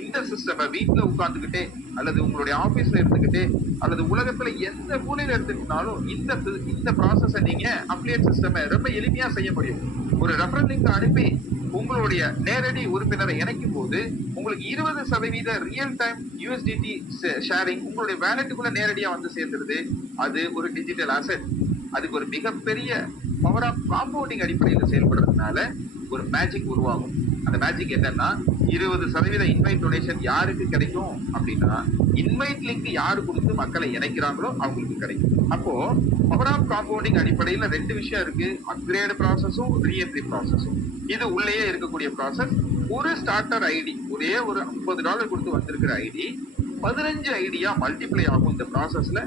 இந்த சிஸ்டமை வீட்டுல உட்கார்ந்துகிட்டே அல்லது உங்களுடைய ஆபீஸ்ல இருந்துகிட்டே அல்லது உலகத்துல எந்த மூலையில எடுத்துக்கிட்டாலும் இந்த ப்ராசஸை நீங்க அப்ளியேட் சிஸ்டம் ரொம்ப எளிமையா செய்ய முடியும். ஒரு ரெஃபரல் லிங்க் அனுப்பி உங்களுடைய நேரடி உறுப்பினரை இணைக்கும் போது உங்களுக்கு 20% ரியல் டைம் யூஎஸ்டிடி ஷேரிங் உங்களுடைய வேலெட்டுக்குள்ள நேரடியா வந்து சேர்ந்துருது. அது ஒரு டிஜிட்டல் அசெட். அதுக்கு ஒரு மிகப்பெரிய பவர் ஆஃப் காம்பவுண்டிங் அடிப்படையில் செயல்படுறதுனால ஒரு மேஜிக் உருவாகும். அந்த மேஜிக் என்னன்னா 20% இன்வைட் டொனேஷன் யாருக்கு கிடைக்கும் அப்படின்னா இன்வைட் லிங்க் யாரு கொடுத்து மக்களை இணைக்கிறாங்களோ அவங்களுக்கு கிடைக்கும். அப்போ பவர் ஆஃப் காம்பவுண்டிங் அடிப்படையில 2 விஷயம் இருக்கு. அப்கிரேட் ப்ராசஸும் ரீஎன்ட்ரி ப்ராசஸும். இது உள்ளேயே இருக்கக்கூடிய ப்ராசஸ். ஒரு ஸ்டார்டர் ஐடி ஒரே ஒரு $50 கொடுத்து வந்திருக்கிற ஐடி 15 ஐடியா மல்டிப்ளை ஆகும் இந்த ப்ராசஸ்ல.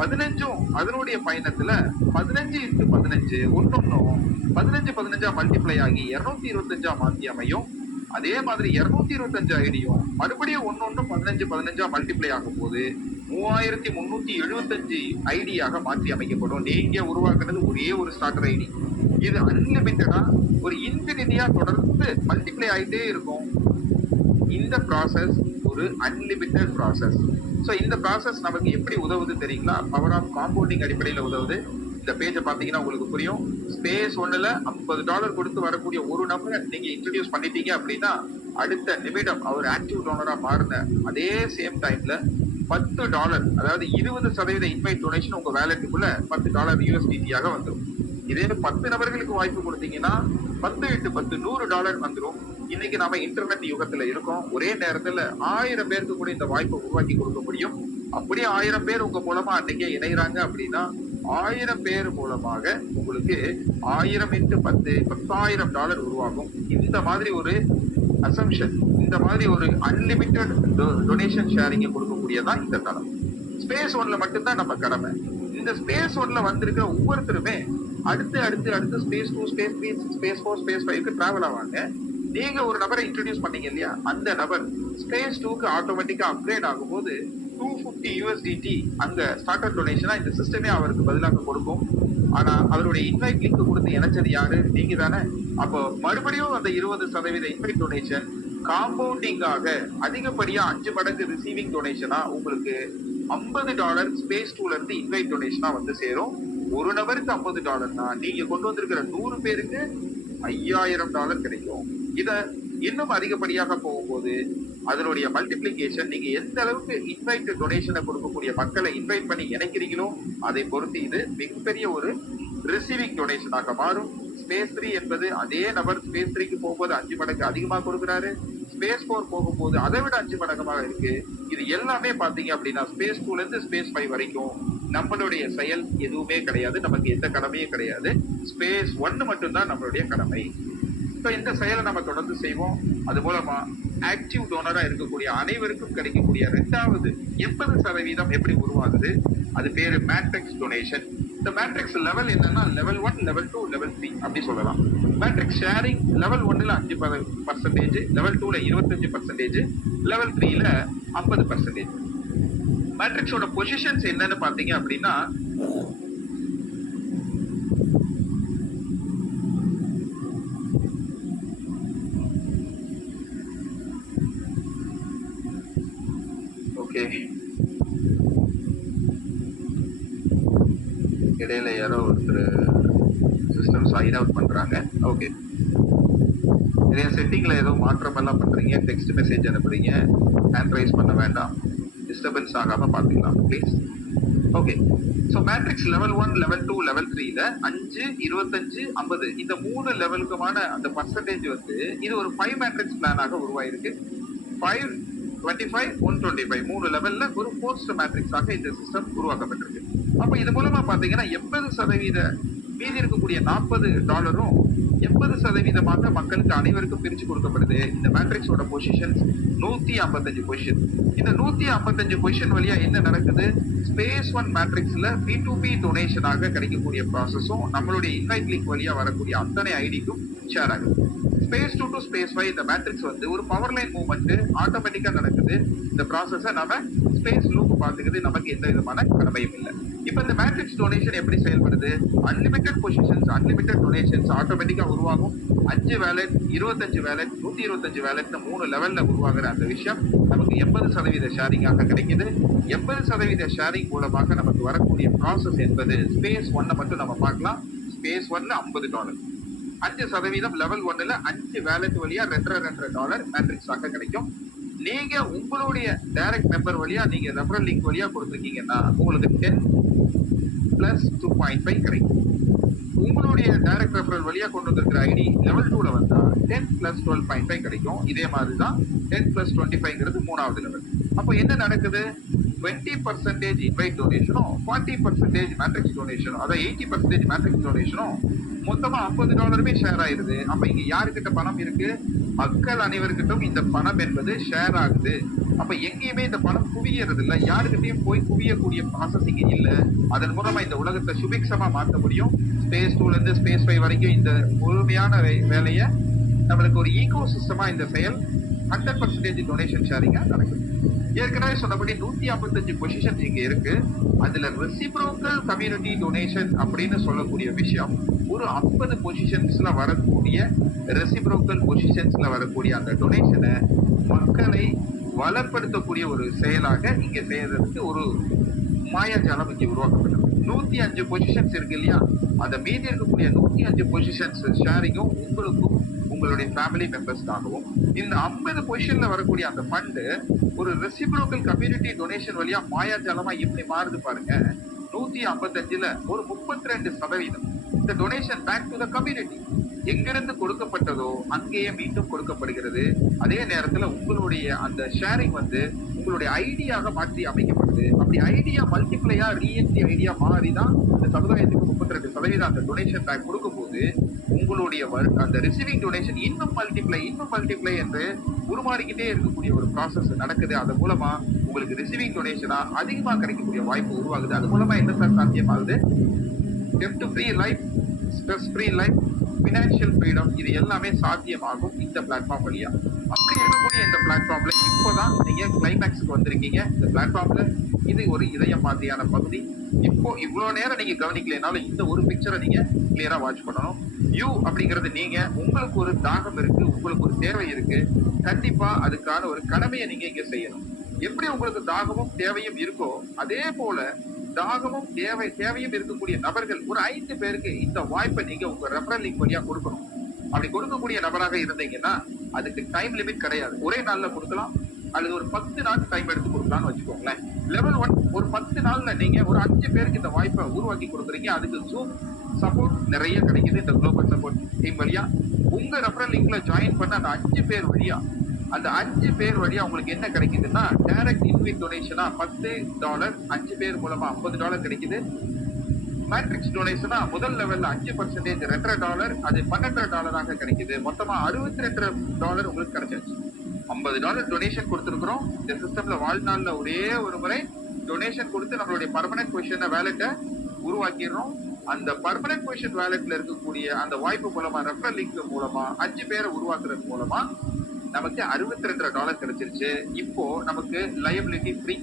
15 அதனுடைய பயணத்துல 15x15 ஒன்னொன்னும் 15 மல்டிப்ளை ஆகி 225 மாத்தி அமையும். அதே மாதிரி 225 ஐடியும் மறுபடியும் ஒன்னொன்னும் 15 மல்டிப்ளை ஆகும் போது 3375 ஐடியாக மாற்றி அமைக்கப்படும். நீங்க உருவாக்குனது ஒரே ஒரு ஸ்டார்டர் ஐடி. இது அன்லிமிட்டடா ஒரு இன்ஃபினிட்டியா தொடர்ந்து மல்டிப்ளை ஆயிட்டே இருக்கும். இந்த ப்ராசஸ் ஒரு அன்லிமிட்டட் ப்ராசஸ். ஸோ இந்த ப்ராசஸ் நமக்கு எப்படி உதவுது தெரியுங்களா? பவர் ஆஃப் காம்பவுண்டிங் அடிப்படையில் உதவுது. இந்த பேஜை பார்த்தீங்கன்னா உங்களுக்கு புரியும். ஸ்பேஸ் ஒன்னுல $50 கொடுத்து வரக்கூடிய ஒரு நபரை நீங்க இன்ட்ரடியூஸ் பண்ணிட்டீங்க அப்படின்னா அடுத்த நிமிடம் அவர் ஆக்டிவ் டோனரா மாறின அதே சேம் டைம்ல $10, அதாவது 20% இன்வைட் டொனேஷன் உங்க வேலெட்டுக்குள்ள $10 யூஎஸ்டிடியாக வந்துடும். இதே 10 நபர்களுக்கு வாய்ப்பு கொடுத்தீங்கன்னா 10x10 $100 வந்துடும். இன்னைக்கு நாம இன்டர்நெட் யுகத்துல இருக்கோம். ஒரே நேரத்துல 1000 பேருக்கு கூட இந்த வாய்ப்பை உருவாக்கி கொடுக்க முடியும். அப்படியே 1000 பேர் உங்க மூலமா அன்னைக்கே இணைகிறாங்க அப்படின்னா 1000 பேர் மூலமாக உங்களுக்கு 1000x10 $10,000 உருவாகும். இந்த மாதிரி ஒரு அசம்ஷன், இந்த மாதிரி ஒரு அன்லிமிட்டட் டொனேஷன் ஷேரிங்க கொடுக்கக்கூடியதான் இந்த தளம். ஸ்பேஸ் ஒன்ல மட்டும்தான் நம்ம கடமை. இந்த ஸ்பேஸ் ஒன்ல வந்திருக்கிற ஒவ்வொருத்தருமே அடுத்து ஸ்பேஸ் 2, ஸ்பேஸ் 3, ஸ்பேஸ் 4, ஸ்பேஸ் 5க்கு டிராவல் ஆவாங்க. நீங்க ஒரு நபரை இன்ட்ரடியூஸ் பண்ணீங்க இல்லையா, அந்த நபர் ஸ்பேஸ் 2க்கு ஆட்டோமேட்டிக்கா அப்கிரேட் ஆகும்போது $250 USDT அங்க ஸ்டார்டர் டொனேஷனா இந்த சிஸ்டமே அவருக்கு பதிலாக கொடுக்கும். ஆனா அவருடைய இன்வைட் லிங்க் கொடுத்து இணைச்சது யாரு? நீங்க தானே. அப்போ மறுபடியும் அந்த 20% இன்வைட் டொனேஷன் காம்பவுண்டிங்காக அதிகப்படியா 5 மடங்கு ரிசீவிங் டொனேஷனா உங்களுக்கு $50 ஸ்பேஸ் 2ல இருந்து இன்வைட் டொனேஷனா வந்து சேரும். ஒரு நபருக்கு $50னா நீங்க கொண்டு வந்திருக்கிற 100 பேருக்கு $5000 கிடைக்கும். இத இன்னும் அதிகப்படியாக போகும்போது அதனுடைய மல்டிப்ளிகேஷன் நீங்க எந்த அளவுக்கு இன்வைட் டொனேஷனை கொடுக்கக்கூடிய மக்களை இன்வைட் பண்ணி இணைக்கிறீங்களோ அதை பொறுத்து இது மிகப்பெரிய ஒரு ரிசீவிங் டொனேஷனாக மாறும். ஸ்பேஸ் 3 என்பது அதே நபர் ஸ்பேஸ் 3க்கு போகும்போது 5 மடங்கு அதிகமாக கொடுக்குறாரு. ஸ்பேஸ் 4 போகும்போது அதை விட 5 மடங்கமாக இருக்கு. இது எல்லாமே பாத்தீங்க அப்படின்னா ஸ்பேஸ் 2ல இருந்து ஸ்பேஸ் 5 வரைக்கும் நம்மளுடைய செயல் எதுவுமே கிடையாது. நமக்கு எந்த கடமையும் கிடையாது. ஸ்பேஸ் 1 மட்டும்தான் நம்மளுடைய கடமை. இப்போ இந்த செயலை நம்ம தொடர்ந்து செய்வோம். அது மூலமா ஆக்டிவ் டோனரா இருக்கக்கூடிய அனைவருக்கும் கிடைக்கக்கூடிய 2வது 80% எப்படி உருவாகுது? அது பேரு மேட்ரிக்ஸ் டொனேஷன். இந்த மேட்ரிக்ஸ் லெவல் என்னன்னா லெவல் 1, லெவல் 2, லெவல் 3 அப்படி சொல்லலாம். மேட்ரிக்ஸ் ஷேரிங் லெவல் 1ல 5%, லெவல் 2ல 25%, லெவல் 3ல 50%. மேட்ரிக்ஸோட பொசிஷன்ஸ் என்னன்னு பாத்தீங்க அப்படின்னா ஓகே, இடையில யாரோ ஒருத்தர் சிஸ்டம் சைன் அவுட் பண்றாங்க. ஓகே, நிறைய செட்டிங்ல ஏதோ மாற்றம் எல்லாம் பண்றீங்க, டெக்ஸ்ட் மெசேஜ் அனுப்புறீங்க, ஹேண்ட் ரைஸ் பண்ண வேண்டாம், டிஸ்டர்பன்ஸ் ஆகாம பாத்துக்கலாம் please. Okay, so matrix level 1, level 2, level 3ல 5, 25, 50 இந்த 3 லெவலுக்குமான அந்த பர்சன்டேஜ் வந்து இது ஒரு 5 மேட்ரிக்ஸ் பிளானாக உருவாயிருக்கு. 5, 25, 125 3 லெவல்ல ஒரு போஸ்ட் மேட்ரிக்ஸாக இந்த சிஸ்டம் உருவாக்கப்பட்டிருக்கு. அப்ப இது மூலமா பாத்தீங்கன்னா 80% மீதி இருக்கக்கூடிய $40 80% மக்களுக்கு அனைவருக்கும் பிரிச்சு கொடுக்கப்படுது. இந்த மேட்ரிக்ஸோட பொசிஷன் 155 பொசிஷன். இந்த 155 பொசிஷன் வழியா என்ன நடக்குது? ஸ்பேஸ் 1 மேட்ரிக்ஸ்ல P2P டொனேஷனாக கிடைக்கக்கூடிய ப்ராசஸும் நம்மளுடைய இன்வைட் லிங்க் வழியா வரக்கூடிய அத்தனை ஐடிக்கும் ஷேர் ஆகுது. ஸ்பேஸ் 2 டு ஸ்பேஸ் 5 இந்த மேட்ரிக்ஸ் வந்து ஒரு பவர் லைன் மூவ்மெண்ட் ஆட்டோமேட்டிக்கா நடக்குது. இந்த ப்ராசஸை நம்ம ஸ்பேஸ் லூப் பாத்துக்குது. நமக்கு எந்த விதமான கடமையும் இல்லை. இப்ப இந்த மேட்ரிக்ஸ் டொனேஷன் எப்படி செயல்படுது? அன்லிமிட்டட் பொசிஷன்ஸ், அன்லிமிட்டட் டொனேஷன்ஸ் ஆட்டோமேட்டிக்கா உருவாகும். 5 வேலட், 25 வேலட், 125 வேலட் 3 லெவல்ல உருவாகிற அந்த விஷயம் நமக்கு 80% ஷேரிங்காக கிடைக்குது. 80% ஷேரிங் மூலமாக நமக்கு வரக்கூடிய ப்ராசஸ் என்பது ஸ்பேஸ் 1 மட்டும் நம்ம பார்க்கலாம். ஸ்பேஸ் 1ல $50, 5% லெவல் 1ல 5 வேலட் வழியா $2.5 மேட்ரிக்ஸ் ஆக கிடைக்கும். நீங்க உங்களுடைய டைரக்ட் மெம்பர் வழியா நீங்க ரெஃபரல் லிங்க் வழியா கொடுத்துருக்கீங்கன்னா உங்களுக்கு 10 பிளஸ் 2.5 கிடைக்கும். உங்களுடைய டைரக்ட் ரெஃபரல் வழியா கொண்டு வந்திருக்கிற ஐடி லெவல் 2ல வந்தா 10 பிளஸ் 12.5 கிடைக்கும். இதே மாதிரி தான் 10 பிளஸ் 25ங்கிறது 3வது லெவல். அப்போ என்ன நடக்குது? 20% இன்வைட் டொனேஷனும் 40% மேட்ரிக்ஸ் டொனேஷனும் அதாவது 80% மேட்ரிக்ஸ் டொனேஷனும் மொத்தமா $50 ஷேர் ஆயிருது. அப்ப இங்க யாருக்கிட்ட பணம் இருக்கு? மக்கள் அனைவருக்கிட்டும் இந்த பணம் என்பது ஷேர் ஆகுது. அப்ப எங்கேயுமே இந்த பணம் குவியறது இல்ல, யாருக்கிட்டையும் போய் குவியக்கூடிய ப்ராசஸிங் இல்ல. அதன் மூலமா இந்த உலகத்தை சுபிக்ஷமா மாற்ற முடியும். ஸ்பேஸ் 2ல இருந்து ஸ்பேஸ் 5 வரைக்கும் இந்த முழுமையான வேலையை நம்மளுக்கு ஒரு ஈகோ சிஸ்டமா இந்த செயல் 100% டொனேஷன் ஷேரிங்கா நடக்குது. ஏற்கனவே சொன்னபடி 155 பொசிஷன் இங்க இருக்கு. அதுல ரெசிப்ரோக்கல் கம்யூனிட்டி டொனேஷன் அப்படின்னு சொல்லக்கூடிய விஷயம் ஒரு 50 பொசிஷன்ஸ்ல வரக்கூடிய ரெசிப்ரோக்கல் பொசிஷன்ஸ்ல வரக்கூடிய அந்த டொனேஷனை மக்களை வளப்படுத்தக்கூடிய ஒரு செயலாக இங்க செய்யறதுக்கு ஒரு மாயாஜாலம் இங்க உருவாக்கப்பட்டது. 105 பொசிஷன்ஸ் இருக்கு இல்லையா, அந்த மீதி இருக்கக்கூடிய 105 பொசிஷன்ஸ் ஷேரிங்கும் உங்களுக்கும் உங்களுடைய ஃபேமிலி மெம்பர்ஸ்க்காகவும் இந்த 50 பொசிஷன்ல வரக்கூடிய அந்த ஃபண்டு ஒரு ரெசிப்ரோக்கல் கம்யூனிட்டி டொனேஷன் வழியா மாயாஜாலமா எப்படி மாறுது பாருங்க. 155ல ஒரு 32% இந்த donation back to the community எங்கிருந்து கொடுக்கப்பட்டதோ அங்கேயே மீண்டும் கொடுக்கப்படுகிறது. அதே நேரத்துல உங்களுடைய அந்த ஷேரிங் வந்து உங்களுடைய ஐடியாக மாற்றி அமைக்கப்படுது. அப்படி ஐடியா மல்டிப்ளையா ரீஎன்ட்ரி ஐடியா மாறிதான் இந்த சமுதாயத்துக்கு 32% அந்த டொனேஷன் பேக் கொடுக்கும் போது உங்களுடைய அந்த ரிசீவிங் டொனேஷன் இன்னும் மல்டிப்ளை என்று உருமாறிக்கிட்டே இருக்கக்கூடிய ஒரு ப்ராசஸ் நடக்குது. அது மூலமா உங்களுக்கு ரிசீவிங் டொனேஷனா அதிகமா கிடைக்கக்கூடிய வாய்ப்பு உருவாகுது. அது மூலமா என்ன சார் சாத்தியமாகுது? டெப்ட் free life, stress free life, financial freedom, இது எல்லாமே சாத்தியமாகும் இந்த பிளாட்ஃபார்ம் வழியா. அப்படி இருக்கக்கூடிய இந்த பிளாட்ஃபார்ம்ல இப்போதான் நீங்க கிளைமேக்ஸுக்கு வந்திருக்கீங்க. இந்த பிளாட்ஃபார்ம்ல இது ஒரு இதயம் மாதிரியான பகுதி. இப்போ இவ்வளவு நேரம் நீங்க கவனிக்கலைனாலும் இந்த ஒரு பிக்சரை நீங்க கிளியரா வாட்ச் பண்ணணும். யூ அப்படிங்கிறது நீங்க, உங்களுக்கு ஒரு தாகம் இருக்கு, உங்களுக்கு ஒரு தேவை இருக்கு, கண்டிப்பா அதுக்கான ஒரு கடமையை நீங்க இங்க செய்யணும். எப்படி உங்களுக்கு தாகமும் தேவையும் இருக்கோ அதே போல தாகமும் தேவையும் இருக்கக்கூடிய நபர்கள் ஒரு 5 பேருக்கு இந்த வாய்ப்பை நீங்க உங்க ரெஃபரல் லிங்க் வழியா கொடுக்கணும். அப்படி கொடுக்கக்கூடிய நபராக இருந்தீங்கன்னா அதுக்கு டைம் லிமிட் கிடையாது. ஒரே நாள்ல கொடுக்கலாம் அல்லது ஒரு 10 நாள் டைம் எடுத்து கொடுக்கலாம்னு வச்சுக்கோங்களேன். லெவல் 1 ஒரு 10 நாள்ல நீங்க ஒரு 5 பேருக்கு இந்த வாய்ப்பை உருவாக்கி கொடுக்குறீங்க. அதுக்கு ஜூம் சப்போர்ட் நிறைய கிடைக்குது இந்த குளோபல் சப்போர்ட் டீம் வழியா. உங்க ரெஃபரல் லிங்க்ல ஜாயின் பண்ண அந்த 5 பேர் வழியா உங்களுக்கு என்ன கிடைக்குதுன்னா டைரக்ட் இன்வைட் டொனேஷனா $10, 5 பேர் மூலமா $50 கிடைக்குது. மேட்ரிக்ஸ் டொனேஷனா முதல் லெவல்ல 5% $2.5, அது $12 கிடைக்குது. மொத்தமா $62 உங்களுக்கு கிடைச்சிருச்சு. $50 டொனேஷன் கொடுத்துருக்கிறோம். இந்த சிஸ்டம்ல வாழ்நாள்ல ஒரே ஒரு முறை டொனேஷன் கொடுத்து நம்மளுடைய பர்மனன்ட் பொசிஷன் வேலெட்டை உருவாக்கிடுறோம். அந்த பர்மனன்ட் பொசிஷன் வேலெட்ல இருக்கக்கூடிய அந்த வாய்ப்பு மூலமா ரெஃபரல் லிங்க் மூலமா 5 பேரை உருவாக்குறது மூலமா நமக்கு $62 கிடைச்சிருச்சு. இப்போ நமக்கு லயபிலிட்டி ஃப்ரீ.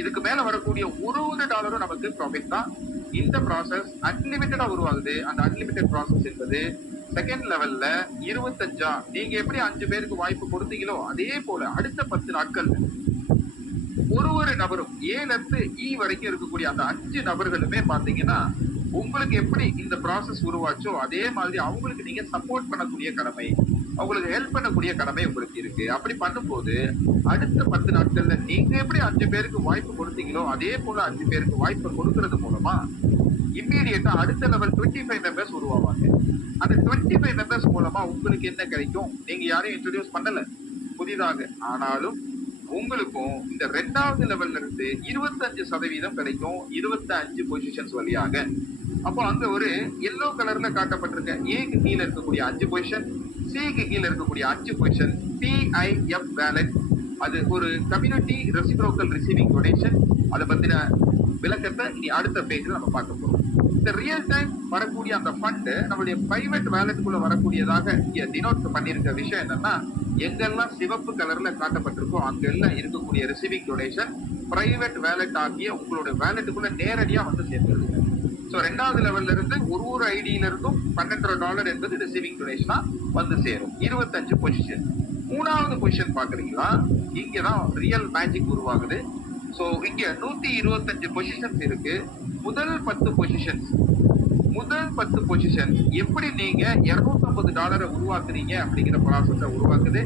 இதுக்கு மேல வரக்கூடிய $1 நமக்கு ப்ராஃபிட் தான். இந்த ப்ராசஸ் அன்லிமிட்டடா உருவாகுது. அந்த அன்லிமிட்டட் ப்ராசஸ் என்பது செகண்ட் லெவல்ல 25 நீங்க எப்படி 5 பேருக்கு வாய்ப்பு கொடுத்தீங்களோ அதே போல அடுத்த 10 நாட்கள் ஒரு நபரும் ஏல இருந்து இ வரைக்கும் இருக்கக்கூடிய அந்த 5 நபர்களுமே பாத்தீங்கன்னா உங்களுக்கு எப்படி இந்த ப்ராசஸ் உருவாச்சோ அதே மாதிரி அவங்களுக்கு நீங்க சப்போர்ட் பண்ணக்கூடிய கடமை, அவங்களுக்கு ஹெல்ப் பண்ணக்கூடிய கடமை உங்களுக்கு இருக்கு. அப்படி பண்ணும்போது அடுத்த 10 நாட்கள்ல நீங்க எப்படி 5 பேருக்கு வாய்ப்பு கொடுத்தீங்களோ அதே போல 5 பேருக்கு வாய்ப்பு கொடுக்கறது மூலமா இம்மீடியட்டா அடுத்த லெவல் 25 மெம்பர்ஸ் உருவாவாங்க. அந்த 25 மெம்பர்ஸ் மூலமா உங்களுக்கு என்ன கிடைக்கும்? நீங்க யாரையும் இன்ட்ரோடியூஸ் பண்ணல புதிதாக, ஆனாலும் உங்களுக்கும் இந்த 2வது லெவல்ல இருந்து 25% கிடைக்கும் 25 பொசிஷன்ஸ் வழியாக. அப்போ அங்க ஒரு எல்லோ கலர்ல காட்டப்பட்டிருக்க ஏக்கு கீழே இருக்கக்கூடிய 5 பொசிஷன், சிக்கு கீழே இருக்கக்கூடிய 5 பொசிஷன், PIF வேலட், அது ஒரு கம்யூனிட்டி ரெசிப்ரோக்கல் ரிசீவிங் டொனேஷன். அதை பத்தின விளக்கத்தை இனி அடுத்த பேஜ்ல நம்ம பார்க்க போறோம். இந்த ரியல் டைம் வரக்கூடிய அந்த ஃபண்ட் நம்மளுடைய பிரைவேட் வேலட்டுக்குள்ள வரக்கூடியதாக இங்க டினோட் பண்ணிருக்க விஷயம் என்னன்னா, எங்கெல்லாம் சிவப்பு கலர்ல காட்டப்பட்டிருக்கோ அங்கெல்லாம் இருக்கக்கூடிய ரிசீவிங் டொனேஷன் பிரைவேட் வேலட் ஆகிய உங்களோட வேலட்டுக்குள்ள நேரடியா வந்து சேர்ந்துருது. ஸோ 2வது லெவல்ல இருந்து ஒரு ஐடியில இருந்தும் $12 என்பது ரிசீவிங் டொனேஷனா வந்து சேரும். 25 பொசிஷன். 3வது பொசிஷன் பாக்குறீங்களா? இங்கதான் ரியல் மேஜிக் உருவாகுது. ஸோ இங்க 125 பொசிஷன்ஸ் இருக்கு. முதல் 10 பொசிஷன்ஸ் முதல் 10 பொசிஷன் எப்படி நீங்க $250 உருவாக்குறீங்க அப்படிங்கிற ப்ராசஸ உருவாக்குது.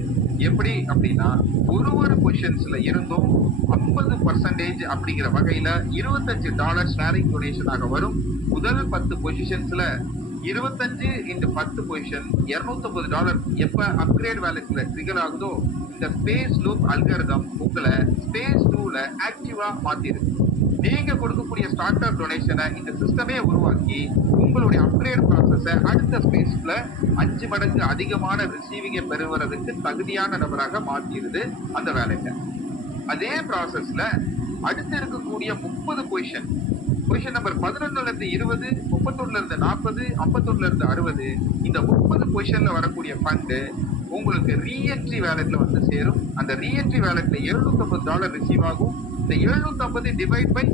எப்படி அப்படின்னா ஒரு பொசிஷன்ஸ்ல இருந்தும் 50% அப்படிங்கிற வகையில $25 ஷேரிங் டொனேஷனாக வரும். முதல் 10 பொசிஷன்ஸ்ல 25 into 10 பொசிஷன் $250 எப்ப அப்கிரேட் வேலட்ல ட்ரிகர் ஆகுதோ இந்த ஸ்பேஸ் லூப் அல்காரிதம் உங்களை ஸ்பேஸ் 2ல ஆக்டிவா மாத்திருக்கு. நீங்க கொடுக்கக்கூடிய ஸ்டார்டர் டொனேஷனை இந்த சிஸ்டமே உருவாக்கி உங்களுடைய அப்கிரேட் ப்ராசஸ அடுத்த ஸ்பேஸ்ல 5 மடங்கு அதிகமான ரிசீவிங்கை பெறுவதற்கு தகுதியான நபராக மாத்திடுது அந்த வேலையை. அதே ப்ராசஸ்ல அடுத்து இருக்கக்கூடிய 30 பொசிஷன் நம்பர் 11ல இருந்து 20, 31ல இருந்து 40, 51ல இருந்து 60 இந்த 30 பொசிஷன்ல வரக்கூடிய ஃபண்ட் உங்களுக்கு ரீஎன்ட்ரி வேலட்ல வந்து சேரும். அந்த ரீஎன்ட்ரி வேலட்ல $750 ரிசீவ் ஆகும். இந்த 750 டிவைட் பை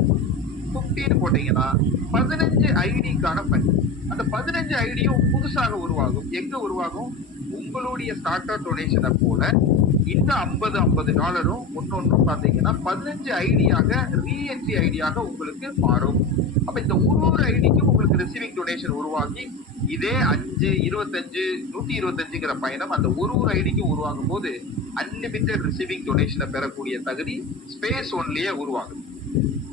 15 போட்டீங்கன்னா 15 ஐடிக்கான ஃபண்ட். அந்த 15 ஐடியும் புதுசாக உருவாகும். எங்க உருவாகும்? உங்களுடைய ஸ்டார்டர் டொனேஷனை போல இந்த $50 ஒன்னொன்னும் பாத்தீங்கன்னா 15 ஐடியாக ரீஎன்ட்ரி ஐடியாக உங்களுக்கு மாறும். அப்ப இந்த ஒரு ஐடிக்கும் உங்களுக்கு ரிசீவிங் டொனேஷன் உருவாக்கி இதே 5, 25, 125ங்கிற பயணம் அந்த ஒரு ஐடிக்கும் உருவாகும் போது அன்லிமிட்டெட் ரிசீவிங் டொனேஷனை பெறக்கூடிய தகுதி ஸ்பேஸ் ஒன்லயே உருவாகும்.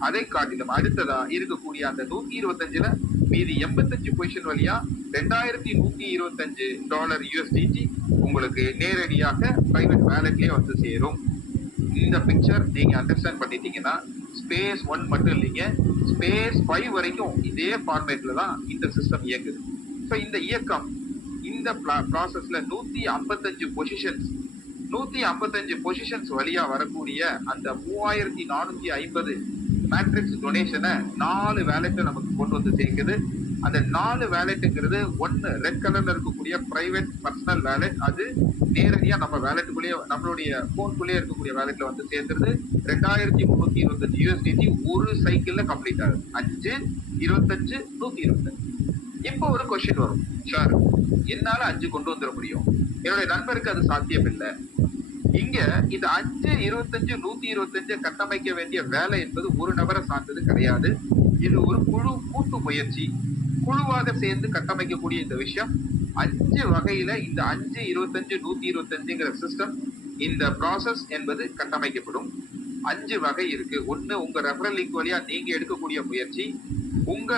அதை காட்டிலும் அடுத்ததா இருக்கக்கூடிய அந்த 125ல மீதி 85 பொசிஷன் வழியா $2125 USDT உங்களுக்கு நேரடியாக பிரைவேட் வேலட்லயே வந்து சேரும். இந்த பிக்சர் நீங்க அண்டர்ஸ்டாண்ட் பண்ணிட்டீங்கன்னா ஸ்பேஸ் 1 மட்டும் இல்லைங்க, ஸ்பேஸ் 5 வரைக்கும் இதே ஃபார்மேட்ல தான் இந்த சிஸ்டம் இயங்குது. ஸோ இந்த இயக்கம் இந்த ப்ராசஸ்ல 155 பொசிஷன்ஸ் வழியா வரக்கூடிய அந்த 3450 மேட்ரிக்ஸ் டொனேஷனை 4 வேலெட்டை நமக்கு கொண்டு வந்து சேர்க்குது. அந்த 4 வேலெட்டுங்கிறது ஒன்னு ரெட் கலர்ல இருக்கக்கூடிய பிரைவேட் பர்சனல் வேலெட், அது நேரடியா நம்ம வேலெட்டுக்குள்ளேயே நம்மளுடைய போன்குள்ளேயே இருக்கக்கூடிய வேலெட்ல வந்து சேர்ந்துருது. 2325 USDT ஒரு சைக்கிள்ல கம்ப்ளீட் ஆகுது. 5, 25, 125. இப்போ ஒரு கொஸ்டின் வரும், சார் என்னால 5 கொண்டு வந்துட முடியும், என்னுடைய நண்பருக்கு அது சாத்தியம் இல்லை. இங்க இந்த 5, 25, 125 கட்டமைக்க வேண்டிய வேலை என்பது ஒரு நபரை சார்ந்தது கிடையாது. இது ஒரு கூட்டு முயற்சி, குழுவாக சேர்ந்து கட்டமைக்கக்கூடிய இந்த விஷயம் 5 வகையில இந்த 5, 25, 125ங்கிற சிஸ்டம் இந்த ப்ராசஸ் என்பது கட்டமைக்கப்படும். 5 வகை இருக்கு. ஒண்ணு உங்க ரெஃபரல் லிங்க் வழியா நீங்க எடுக்கக்கூடிய முயற்சி உங்க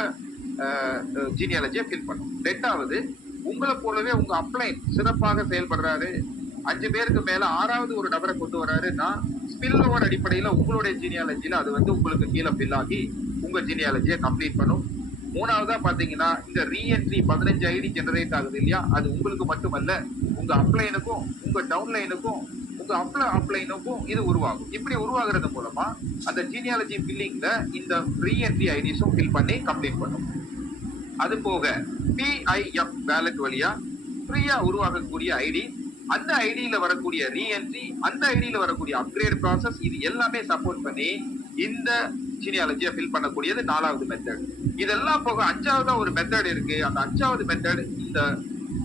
ஜீனியாலஜியை ஃபில் பண்ணும். 2வது உங்களை போலவே உங்க அப்ளைன் சிறப்பாக செயல்படுறாரு, 5 பேருக்கு மேல 6வது ஒரு நபரை கொண்டு வராருன்னா ஸ்பில் ஓவர் அடிப்படையில உங்களுடைய ஜீனியாலஜியில அது வந்து உங்களுக்கு கீழே ஃபில் ஆகி உங்க ஜீனியாலஜியை கம்ப்ளீட் பண்ணும். 3வதா பாத்தீங்கன்னா இந்த ரீஎன்ட்ரி 15 ஐடி ஜெனரேட் ஆகுது இல்லையா, அது உங்களுக்கு மட்டுமல்ல உங்க அப்ளைனுக்கும் உங்க டவுன்லைனுக்கும் உங்க அப்ளைனுக்கும் இது உருவாகும். இப்படி உருவாகிறது மூலமா அந்த ஜீனியாலஜி ஃபில்லிங்ல இந்த ரீஎன்ட்ரி ஐடிஸும் ஃபில் பண்ணி கம்ப்ளீட் பண்ணும். அது போக PIF வேலட் வழியா ஃப்ரீயா உருவாகக்கூடிய ஐடி, அந்த ஐடியில வரக்கூடிய ரீஎன்ட்ரி, அந்த ஐடியில வரக்கூடிய அப்கிரேட் ப்ராசஸ், இது எல்லாமே சப்போர்ட் பண்ணி இந்த ஜீனியாலஜியை ஃபில் பண்ணக்கூடியது 4வது மெத்தட். இதெல்லாம் போக 5வதா ஒரு மெத்தட் இருக்கு. அந்த 5வது மெத்தட்